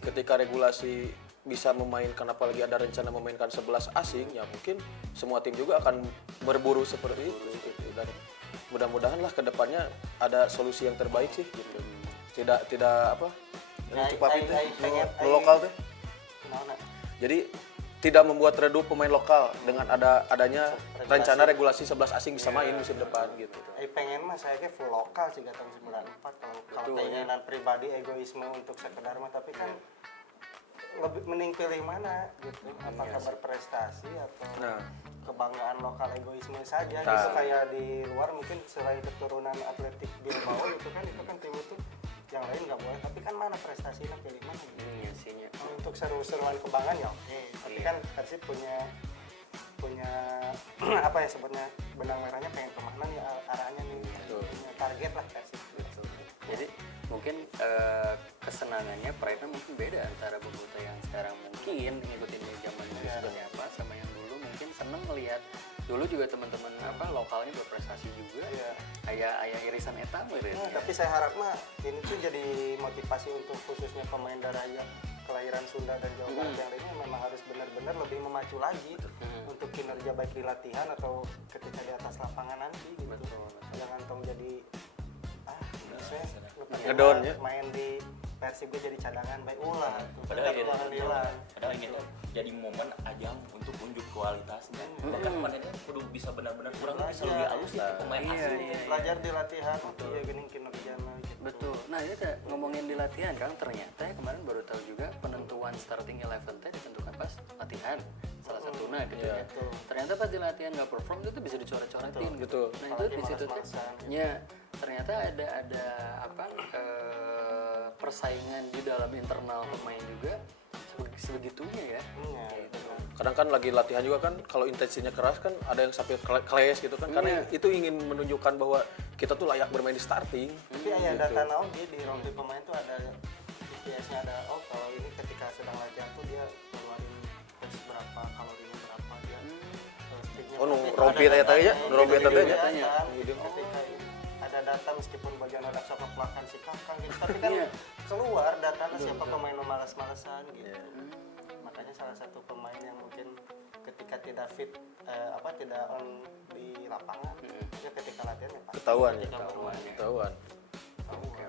Ketika regulasi bisa memainkan apalagi ada rencana memainkan 11 asing ya mungkin semua tim juga akan berburu seperti itu gitu. Dan mudah-mudahan lah kedepannya ada solusi yang terbaik sih gitu. Tidak apa? Cupapin teh lokal teh. Jadi tidak membuat redup pemain lokal dengan adanya rencana regulasi 11 asing bisa main musim depan gitu. Pengen mah saya full lokal sih tahun 94 kalau keinginan pribadi egoisme untuk sekedar mah, tapi kan lebih mending pilih mana gitu, apakah berprestasi atau kebanggaan lokal egoisme saja gitu. Kayak di luar mungkin selain keturunan Atletik Bilbao itu kan tim itu yang lain nggak boleh, tapi kan mana prestasinya pilih mana gitu. Untuk seru-seruan kebanggaan ya oke. Tapi kan Persib punya apa ya sebutnya, benang merahnya pengen kemana nih arahnya nih, punya target lah Persib gitu. Jadi mungkin kesenangannya, pride-nya mungkin beda antara Boboto yang sekarang mungkin ngikutin zaman dulu sebenarnya apa sama yang dulu mungkin seneng melihat dulu juga teman-teman lokalnya berprestasi juga. Ayah irisan eta Tapi saya harap mah ini tuh jadi motivasi untuk khususnya pemain darahnya kelahiran Sunda dan Jawa Barat yang lainnya memang harus benar-benar lebih memacu lagi untuk kinerja baik di latihan atau ketika di atas lapangan nanti gitu. Jangan tong jadi ngedon ya. Main di Persib gue jadi cadangan baik padahal ini jadi momen ajang untuk unjuk kualitasnya. Bahkan kemarin kudu bisa benar-benar kurang bisa lebih halus ya pemain asing. Belajar di latihan gini kinerjanya gitu. Betul. Nah ini ngomongin di latihan Kang, ternyata kemarin baru tahu juga penentuan starting 11 teh ditentukan pas latihan salah satunya gitu ya. Ternyata pas di latihan nggak perform itu bisa dicoret-coretin gitu. Nah itu di situ ternyata ada persaingan di dalam internal pemain juga sebegitunya ya. Kadang kan lagi latihan juga kan kalau intensinya keras kan ada yang sampai clash gitu kan, karena itu ingin menunjukkan bahwa kita tuh layak bermain di starting. Tapi ada data naon di rompi pemain tuh ada GPS-nya, ada kalau ini ketika sedang latihan tuh dia keluarin berapa kalorinya berapa dia speednya. Rompi tanya ya, rompi tanya. Ketika ada data meskipun bagian ada sok pelakan si kakak gitu, tapi kan keluar datanya siapa pemain malas-malasan gitu. Makanya salah satu pemain yang mungkin ketika tidak fit tidak on di lapangan, ya ketika latihan ya ketahuan. Oke.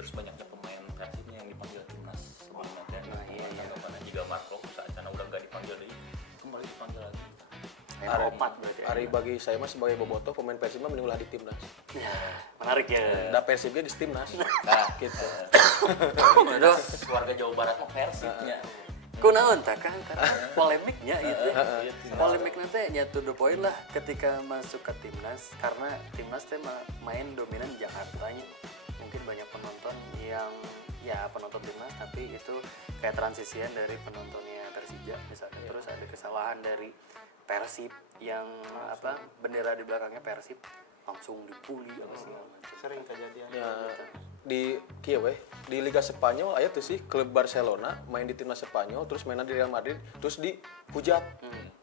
Terus banyaknya pemain Persibnya yang dipanggil timnas sebelum latihan. Tanggapannya juga Marco saat karena udah nggak dipanggil lagi, kembali dipanggil lagi. Hari bagi saya mah sebagai bobotoh pemain Persib mah mending ulah di timnas. Menarik ya. Da Persibnya di timnas. Gitu. Keluarga Jawa Barat mah Persibnya. Kunaon tah Kang, karena polemiknya gitu. Polemik nanti to the point lah ketika masuk ke timnas, karena timnas teh main dominan di Jakartanya. Mungkin banyak penonton yang penonton timnas, tapi itu kayak transisian dari penontonnya Persija misalnya. Terus ada kesalahan dari Persib yang bendera di belakangnya Persib langsung dipuli segala macam. sering kejadian. Di Liga Spanyol aya tuh sih klub Barcelona main di timnas Spanyol terus mainan di Real Madrid terus dihujat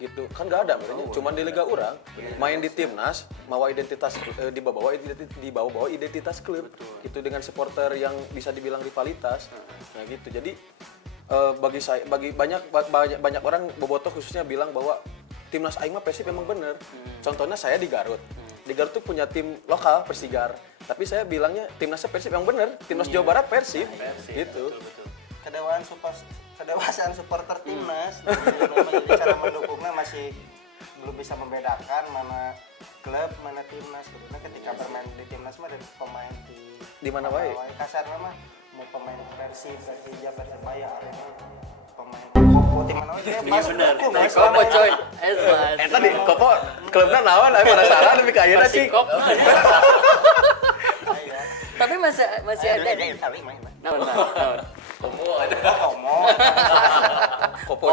gitu kan nggak ada makanya cuman di Liga Urang main di timnas mawa identitas dibawa identitas klub gitu dengan supporter yang bisa dibilang rivalitas nah gitu jadi bagi banyak orang bobotoh khususnya bilang bahwa timnas aing mah Persib memang bener contohnya saya di Garut tuh punya tim lokal Persigar tapi saya bilangnya timnasnya Persib yang bener timnas Jawa Barat Persib gitu Betul. Kedewasaan supporter timnas jadi cara mendukungnya masih belum bisa membedakan mana klub mana timnas gitu. Nah, ketika bermain di timnas mah ada pemain di mana wae kasarnya mah mau pemain Persib Persija Persebaya Arema pemain Kopo tim mana wae Bener. Kopo coy. eta di Kopo klubna naon aya penasaran tapi ka ayeuna sih Tapi masih ada nih. Naon. Kopo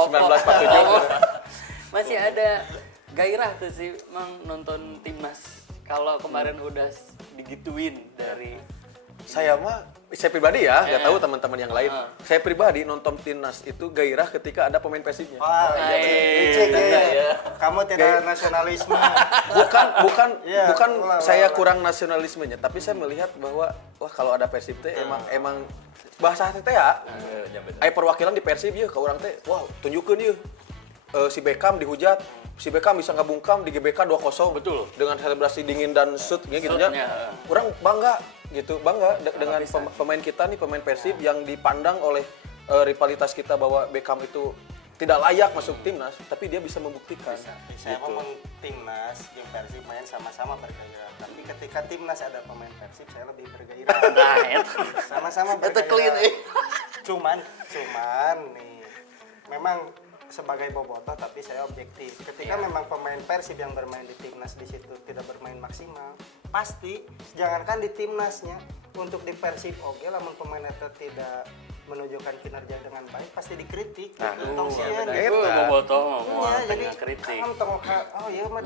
1947 Masih ada gairah tuh sih Mang nonton timnas. Kalau kemarin udah digituin dari saya pribadi ya, nggak tahu teman-teman yang lain. Saya pribadi nonton timnas itu gairah ketika ada pemain Persibnya. Wah, iya. Kamu tidak nasionalisme. Bukan saya kurang nasionalismenya, tapi saya melihat bahwa wah kalau ada Persib teh emang bahasa teh ya. Aya perwakilan di Persib ieu ka urang teh, wah tunjukkeun ieu. Si Beckham dihujat, si Beckham bisa ngabungkam di GBK 2-0 Betul. dengan selebrasi dingin dan shoot gitu ya. Shootnya. Orang bangga gitu, bangga dengan bisa. pemain kita nih, pemain Persib yang dipandang oleh rivalitas kita bahwa Beckham itu tidak layak masuk timnas, tapi dia bisa membuktikan. Saya ngomong timnas yang Persib main sama-sama bergairah, tapi ketika timnas ada pemain Persib saya lebih bergairah. Nah, itu. Sama-sama Itu bergairah. clean, Cuman nih, memang sebagai bobotoh tapi saya objektif. Ketika memang pemain Persib yang bermain di timnas di situ tidak bermain maksimal, pasti jangankan di timnasnya, untuk di Persib oke, lamun pemain itu tidak menunjukkan kinerja dengan baik pasti dikritik. Tong sieun Itu bobotoh ngomong iya, jadi tengah kritik. oh iya mah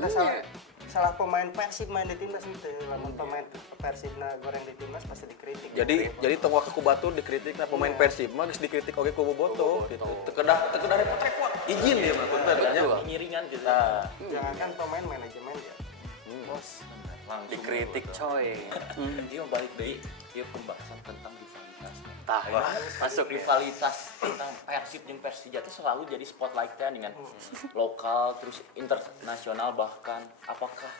salah pemain Persib main di timnas itu. Lamun pemain Persib goreng di timnas pasti dikritik. Jadi tong waka ku batur dikritik, nah pemain Persib mah geus dikritik oge ku bobotoh gitu. Teu kedah repot-repot. Izin dia mah punten nya. ngiringan gitu. Jangankan pemain, manajemen ya. Bos, langsung Dikritik coy. Dia balik deui ieu pembahasan tentang rivalitas. Tah, masuk Rivalitas tentang Persib jeung Persija itu selalu jadi spotlight-nya dengan lokal terus internasional, bahkan apakah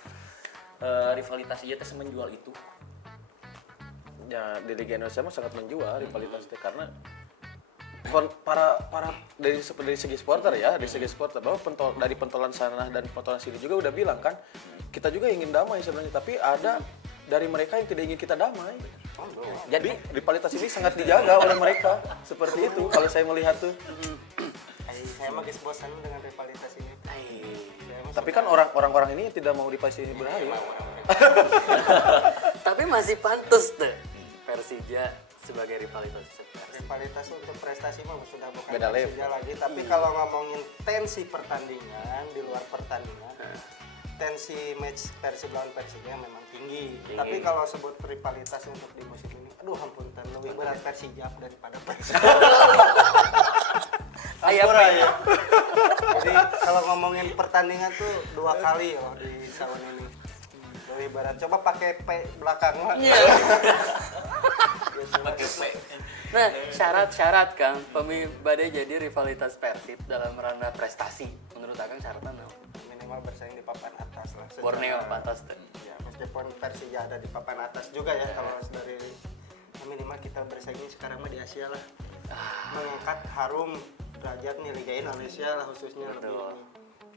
rivalitas ieu teh menjual itu? Ya di Liga Indonesia mah sangat menjual rivalitas teh karena para dari segi supporter ya, dari segi supporter bahwa dari pentolan sana dan pentolan sini juga udah bilang kan, kita juga ingin damai sebenarnya, tapi ada dari mereka yang tidak ingin kita damai. Jadi rivalitas ini sangat dijaga oleh mereka seperti itu kalau saya melihat tuh. Saya mah geus bosan dengan rivalitas ini. Tapi kan orang-orang ini tidak mau rivalitas ini berakhir. Tapi masih pantas deh Persija sebagai rivalitas. Rivalitas untuk prestasi mah sudah bukan Beda level. Persija lagi, tapi kalau ngomongin tensi pertandingan di luar pertandingan, tensi match Persib lawan Persija memang tinggi. Tapi kalau sebut rivalitas untuk di musim ini, aduh ampun, lebih berat Persija daripada Persib. Ampura ya. Jadi kalau ngomongin pertandingan tuh 2 kali loh di tahun ini. Lebih berat. Coba pakai P belakang lah. Pakai P. Nah, syarat-syarat Kang badai jadi rivalitas Persib dalam ranah prestasi. Menurut Akang syaratnya apa? Minimal bersaing di papan atas lah. Borneo pantas tuh. Ya, meskipun Persija ada di papan atas juga ya, kalau dari minimal kita bersaing sekarang mah di Asia lah. Mengangkat harum derajat nih Liga Indonesia lah khususnya lebih ini.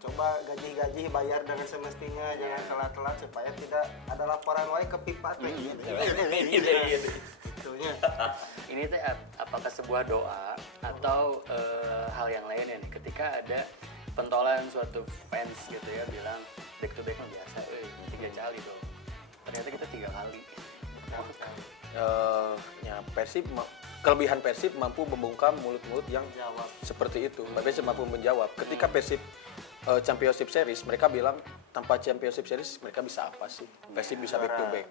Coba gaji-gaji bayar dengan semestinya, jangan telat-telat supaya tidak ada laporan wae ke pipa teh. Itunya. Ini teh apakah sebuah doa atau hal yang lain ya nih? Ketika ada pentolan suatu fans gitu ya bilang back to back mah biasa, 3 kali dong. Ternyata kita 3 kali. Ya kelebihan Persib mampu membungkam mulut-mulut yang Jawab. seperti itu. Persib mampu menjawab. Ketika Persib Championship Series, mereka bilang tanpa Championship Series mereka bisa apa sih? Persib bisa back to back.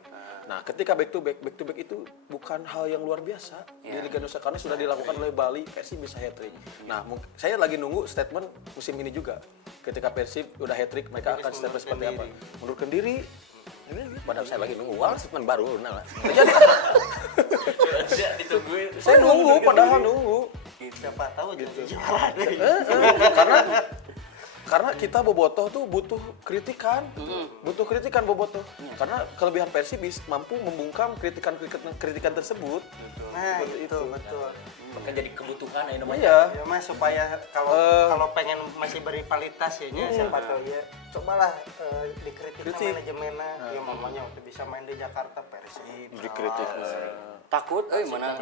Nah, ketika back to back itu bukan hal yang luar biasa di Liga Indonesia karena sudah dilakukan oleh Bali, Persib bisa hat-trick. Nah, saya lagi nunggu statement musim ini juga. Ketika Persib udah hat-trick, mereka akan statement seperti apa? Mundurkan diri. Padahal saya lagi nunggu, statement baru. Nah, jadi Ditungguin. saya nunggu, padahal nunggu. Siapa tahu jadi Gitu. juara. Karena kita bobotoh tuh butuh kritikan, bobotoh. Karena kelebihan Persib mampu membungkam kritikan tersebut. Nah, itu betul. Maka jadi kebutuhan ya namanya. Iya. Ya mas supaya kalau pengen masih berrivalitas ya siapa tahu ya cobalah dikritik Kritik. manajemennya ya mamanya waktu bisa main di Jakarta Persib Dikritik. Takut mana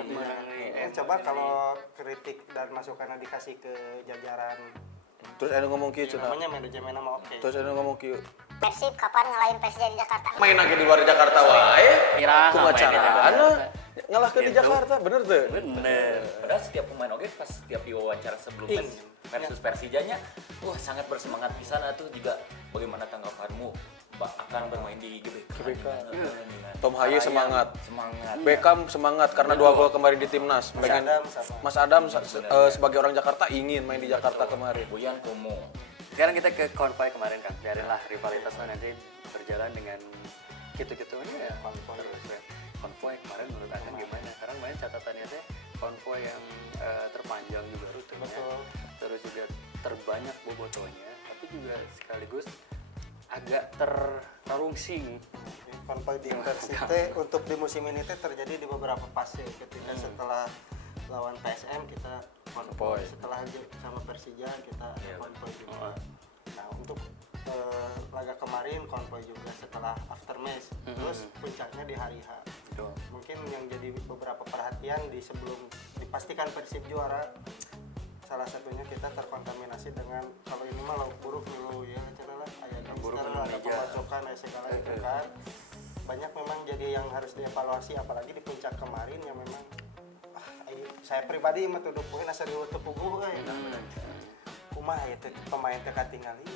coba kalau kritik dan masukannya dikasih ke jajaran Terus ada ngomong kieu cenah. namanya manajemennya mah oke. Terus ada ngomong kieu. Persib kapan ngalahin Persija di Jakarta? Main lagi di luar Jakarta wae. Iraha Kumaha main di carana Jakarta. ngalahkeun di Gitu. Jakarta, bener tuh? Bener. Padahal setiap pemain oke pas setiap diwawancara sebelum versus Persijanya, wah sangat bersemangat di sana tuh juga. Bagaimana tanggapanmu akan bermain di GBK? Tom Haye semangat. Semangat. Beckham semangat karena 2 gol kemarin di timnas. Pengen Adam sama. Mas Adam sebagai orang Jakarta ingin main di Jakarta kemarin. Boyan Komo. Sekarang kita ke konvoy kemarin kan, biarinlah rivalitasnya nanti berjalan dengan gitu-gitunya ya. Konvoy kemarin menurut Akang gimana? Karena kemarin catatannya teh konvoy yang terpanjang juga rutenya. Betul. Terus juga terbanyak bobotonya, tapi juga sekaligus agak tertarungsing. Konvoy di Persite untuk di musim ini teh terjadi di beberapa fase. Ketika setelah lawan PSM kita konvoy, setelah sama Persija kita ada konvoy juga. Nah untuk laga kemarin konvoy juga setelah after match, terus puncaknya di hari H. Mungkin yang jadi beberapa perhatian di sebelum dipastikan Persib juara, salah satunya kita terkontaminasi dengan kalau ini mah lauk buruk dulu ya cara lah kayak gangster, ada pembacokan segala gitu kan. Banyak memang jadi yang harus dievaluasi, apalagi di puncak kemarin yang memang saya pribadi mah tuh poin asa dieu teu puguh kumaha ya pemain teh katingali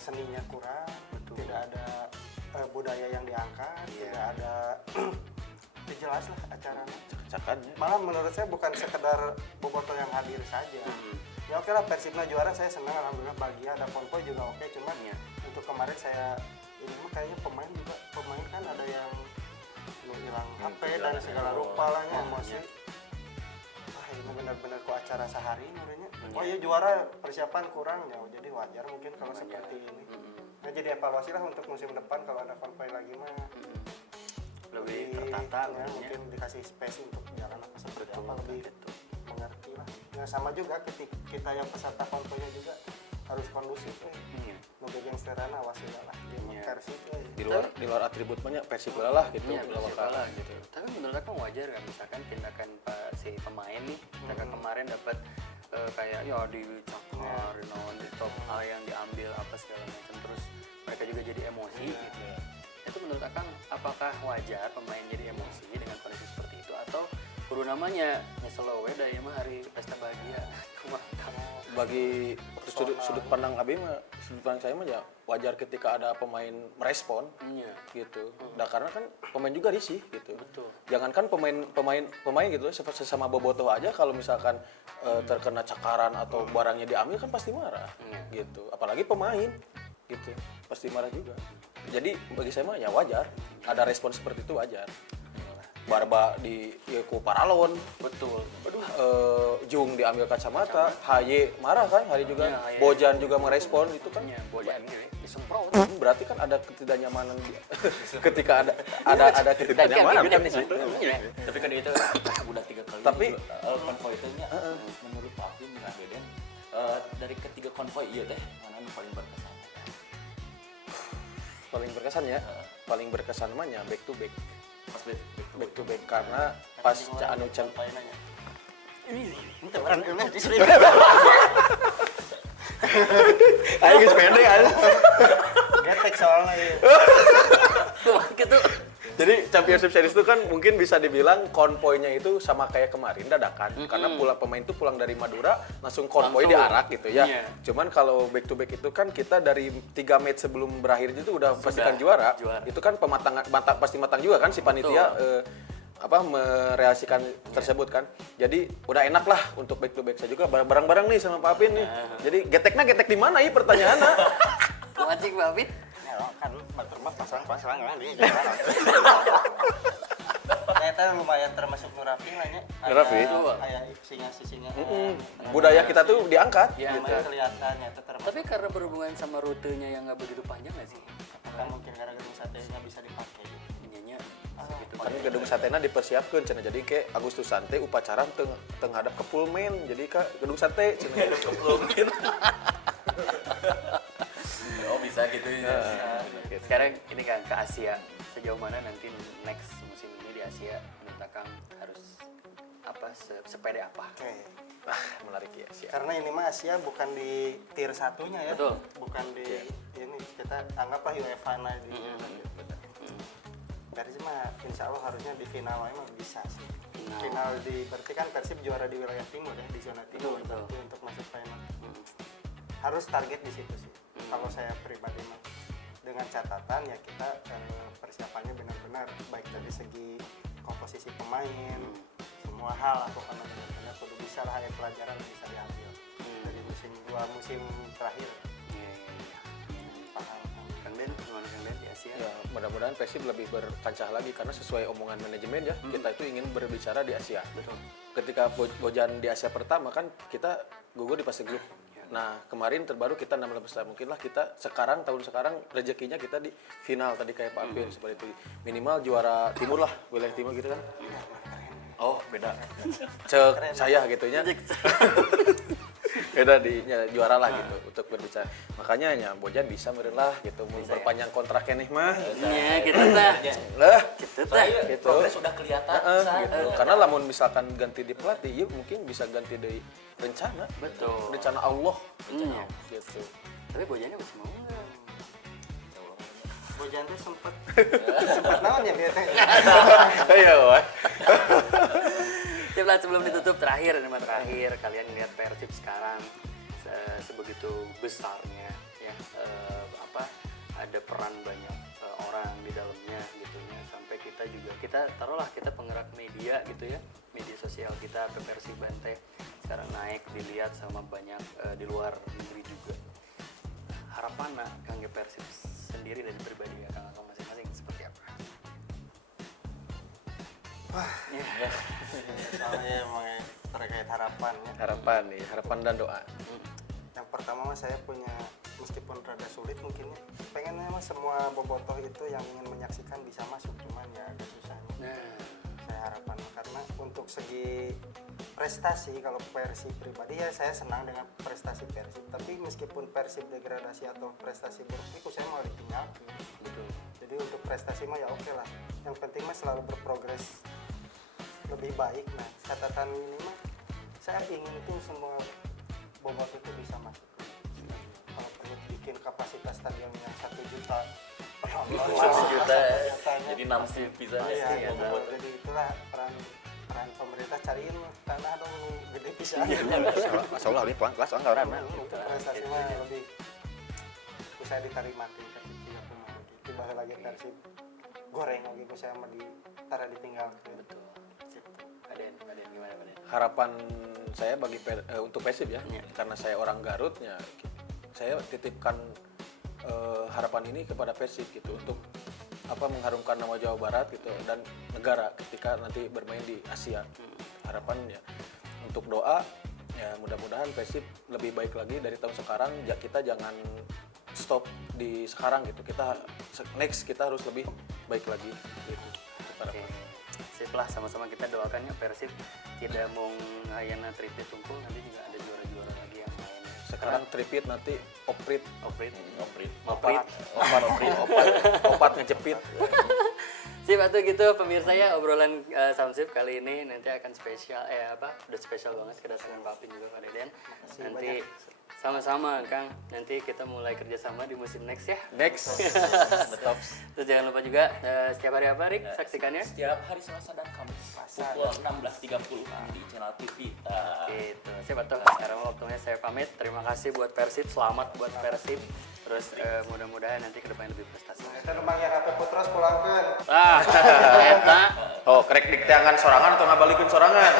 seninya kurang, tidak ada budaya yang diangkat, tidak ada jelas lah acaranya. Cakannya. Malah menurut saya bukan sekedar bobotoh yang hadir saja. Ya oke lah Persibna juara saya senang, alhamdulillah bahagia, ada konvoy juga oke, cuman untuk kemarin saya ini mah kayaknya pemain kan ada yang hilang HP dan segala rupa lah ya emosi. Ini benar-benar ku acara sehari menurutnya. Oh iya juara persiapan kurang ya, jadi wajar mungkin kalau seperti ini. Nah jadi evaluasi lah untuk musim depan kalau ada konvoy lagi mah Lebih tertata ya, mungkin dikasih space untuk jalan apa seperti apa lebih mengerti lah. Nah sama juga ketika kita yang peserta konvoynya juga harus kondusif lebih yang sederhana wasilah lah versi Di luar atribut banyak Persib lah gitu. Kalah gitu. Tapi menurut aku wajar kan misalkan tindakan si pemain nih, mereka kemarin dapat kayak ya dicakar, di top hal yang diambil apa segala macam, terus mereka juga jadi emosi gitu. Itu menurut Akang apakah wajar pemain jadi emosi dengan kondisi seperti itu atau kudu namanya nyesel we da ieu mah hari pesta bahagia. Bagi sudut pandang AB mah, sudut pandang saya mah ya wajar ketika ada pemain merespon gitu. Nah karena kan pemain juga risih gitu. Betul. Jangankan pemain gitu sesama bobotoh aja kalau misalkan terkena cakaran atau barangnya diambil kan pasti marah gitu. Apalagi pemain gitu pasti marah juga. Jadi bagi saya mah ya wajar ada respon seperti itu wajar. Barba di ku paralon, Betul. Jung diambil kacamata, HY marah kan, hari juga, Bojan juga merespon itu kan, Bojan gitu disemprot. berarti kan ada ketidaknyamanan ketika ada ketidaknyamanan kan di situ. Tapi kan itu udah 3 kali. Tapi konvoy itu nya menurut Pak Afin dengan Deden dari ketiga konvoy iya teh mana yang paling berkesan? paling berkesan mah nya back to back. Pas Back to back karena pas anu can ayo geus pede aja. getek soalnya ya. Gitu. Jadi Championship Series itu kan mungkin bisa dibilang konvoynya itu sama kayak kemarin dadakan karena pemain itu pulang dari Madura langsung konvoy diarak gitu ya. Cuman kalau back to back itu kan kita dari 3 match sebelum berakhir itu udah pastikan juara. Itu kan pasti matang juga kan si panitia merealisasikan tersebut kan. Jadi udah enak lah untuk back to back. Saya juga bareng-bareng nih sama Pak Apin nih. Jadi getek di mana ya pertanyaannya? Wajib Pak Apin. Kan berterbang pasang lagi. Ternyata lumayan termasuk Nurafi lah nya. Nurafi. Kayak singa. Budaya kita tuh diangkat. Ya, gitu. kelihatan ya termasuk. Tapi karena berhubungan sama rutenya yang nggak begitu panjang nggak sih? Kan mungkin karena gedung satenya bisa dipakai. Nyanyi gitu. Kan gedung satena dipersiapkan cenah jadi ke Agustusan teh upacara teng hadap ke Pullman jadi ke gedung sate cenah ke Pullman. Oh bisa gitu ya. Sekarang ini kan ke Asia. Sejauh mana nanti next musim ini di Asia menurut Akang harus apa sepede apa? Oke. Menarik ya Asia. Karena ini mah Asia bukan di tier satunya ya. Betul. Bukan di ini kita anggaplah UEFA nah di Persib mah insya Allah harusnya di final emang bisa sih. Final berarti kan Persib juara di wilayah timur ya, di zona timur berarti untuk masuk final. Harus target di situ sih. Kalau saya pribadi mah dengan catatan ya kita persiapannya benar-benar baik dari segi komposisi pemain, semua hal lah pokoknya benar-benar kudu bisa lah ya pelajaran bisa diambil dari musim terakhir. Paham. Kang Den, gimana Kang Den di Asia? Ya, mudah-mudahan Persib lebih berkancah lagi karena sesuai omongan manajemen ya, kita itu ingin berbicara di Asia. Betul. Ketika Bojan di Asia pertama kan kita gugur di fase grup. Nah kemarin terbaru kita 16 besar, mungkinlah kita tahun sekarang rezekinya kita di final tadi kayak Pak Alvin seperti itu, minimal juara timur lah, wilayah timur gitu kan. Oh beda, cek saya gitunya. Beda juara lah gitu untuk berbicara. Makanya ya Bojan bisa meureun lah gitu memperpanjang kontraknya nih mah. Iya, kita tah. Lah, Kita tah. gitu. Progres sudah kelihatan. Gitu. Karena lamun misalkan ganti di pelatih, ya mungkin bisa ganti dari rencana. Betul. Rencana Allah. Iya. Gitu. Tapi Bojannya masih mau nggak? Bojan teh sempet naon ya biar teh. Ayo, wah. Sip lah, sebelum ditutup terakhir kalian lihat Persib sekarang sebegitu besarnya ya, ada peran banyak orang di dalamnya gitu ya, sampai kita taruhlah kita penggerak media gitu ya, media sosial kita Persib Bantai sekarang naik dilihat sama banyak di luar negeri juga. Harapan Kang Persib sendiri dari pribadi ya Kang masing-masing seperti apa? Soalnya emang terkait harapan ya. Harapan dan doa. Yang pertama mah saya punya, meskipun rada sulit mungkin ya, pengennya mah semua bobotoh itu yang ingin menyaksikan bisa masuk, cuman ya agak susah nih. Nah, Saya harapan karena untuk segi prestasi, kalau Persib pribadi ya saya senang dengan prestasi Persib, tapi meskipun Persib degradasi atau prestasi buruk itu saya mau ditinggal. betul. Jadi untuk prestasi mah ya oke lah, yang penting mah selalu berprogres lebih baik. Nah catatan ini mah saya ingin tuh semua bobotoh itu bisa masuk ke stadion. Kalau perlu bikin kapasitas stadion yang 1 juta penonton masuk katanya. Jadi 60 bisa Iya, ya. betul. Jadi itulah peran pemerintah, cariin tanah dong gede pisan. Masya Allah, ini pelan-pelan soalnya orang. Untuk prestasi mah lebih bisa diterima tingkat tidak pemain gitu. Bahwa lagi Persib goreng lagi ku saya mah ditara ditinggal. Betul. Aden gimana Aden? Harapan saya untuk Persib ya, Iya. karena saya orang Garut ya, saya titipkan harapan ini kepada Persib gitu untuk mengharumkan nama Jawa Barat gitu dan negara ketika nanti bermain di Asia. Harapan ya untuk doa ya mudah-mudahan Persib lebih baik lagi dari tahun sekarang. Kita jangan stop di sekarang gitu, kita next kita harus lebih baik lagi gitu. Oke. Sip lah, sama-sama kita doakan ya Persib tidak mau ngayana tripit tungkul, nanti juga ada juara-juara lagi yang lain. Sekarang tripit nanti oprit opat ngejepit. Sip, atau gitu pemirsa ya, obrolan Samsip kali ini nanti akan spesial udah spesial banget kedatangan Pak Pin juga Pak Deden. Nanti sama-sama Kang, nanti kita mulai kerjasama di musim next ya. Next. Betul. Terus jangan lupa juga setiap hari apa Rik saksikannya? Setiap hari Selasa dan Kamis pukul 16.30 di channel TV. Gitu. Sip, atau sekarang waktunya saya pamit. Terima kasih buat Persib, selamat buat Persib. Terus mudah-mudahan nanti ke depan lebih prestasi. Kita rumah yang HP Putros pulangkeun. Eta. Oh, kerek dikteangan sorangan atau ngabalikeun sorangan.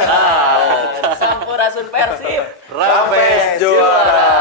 Sampurasun Persib. Rames juara.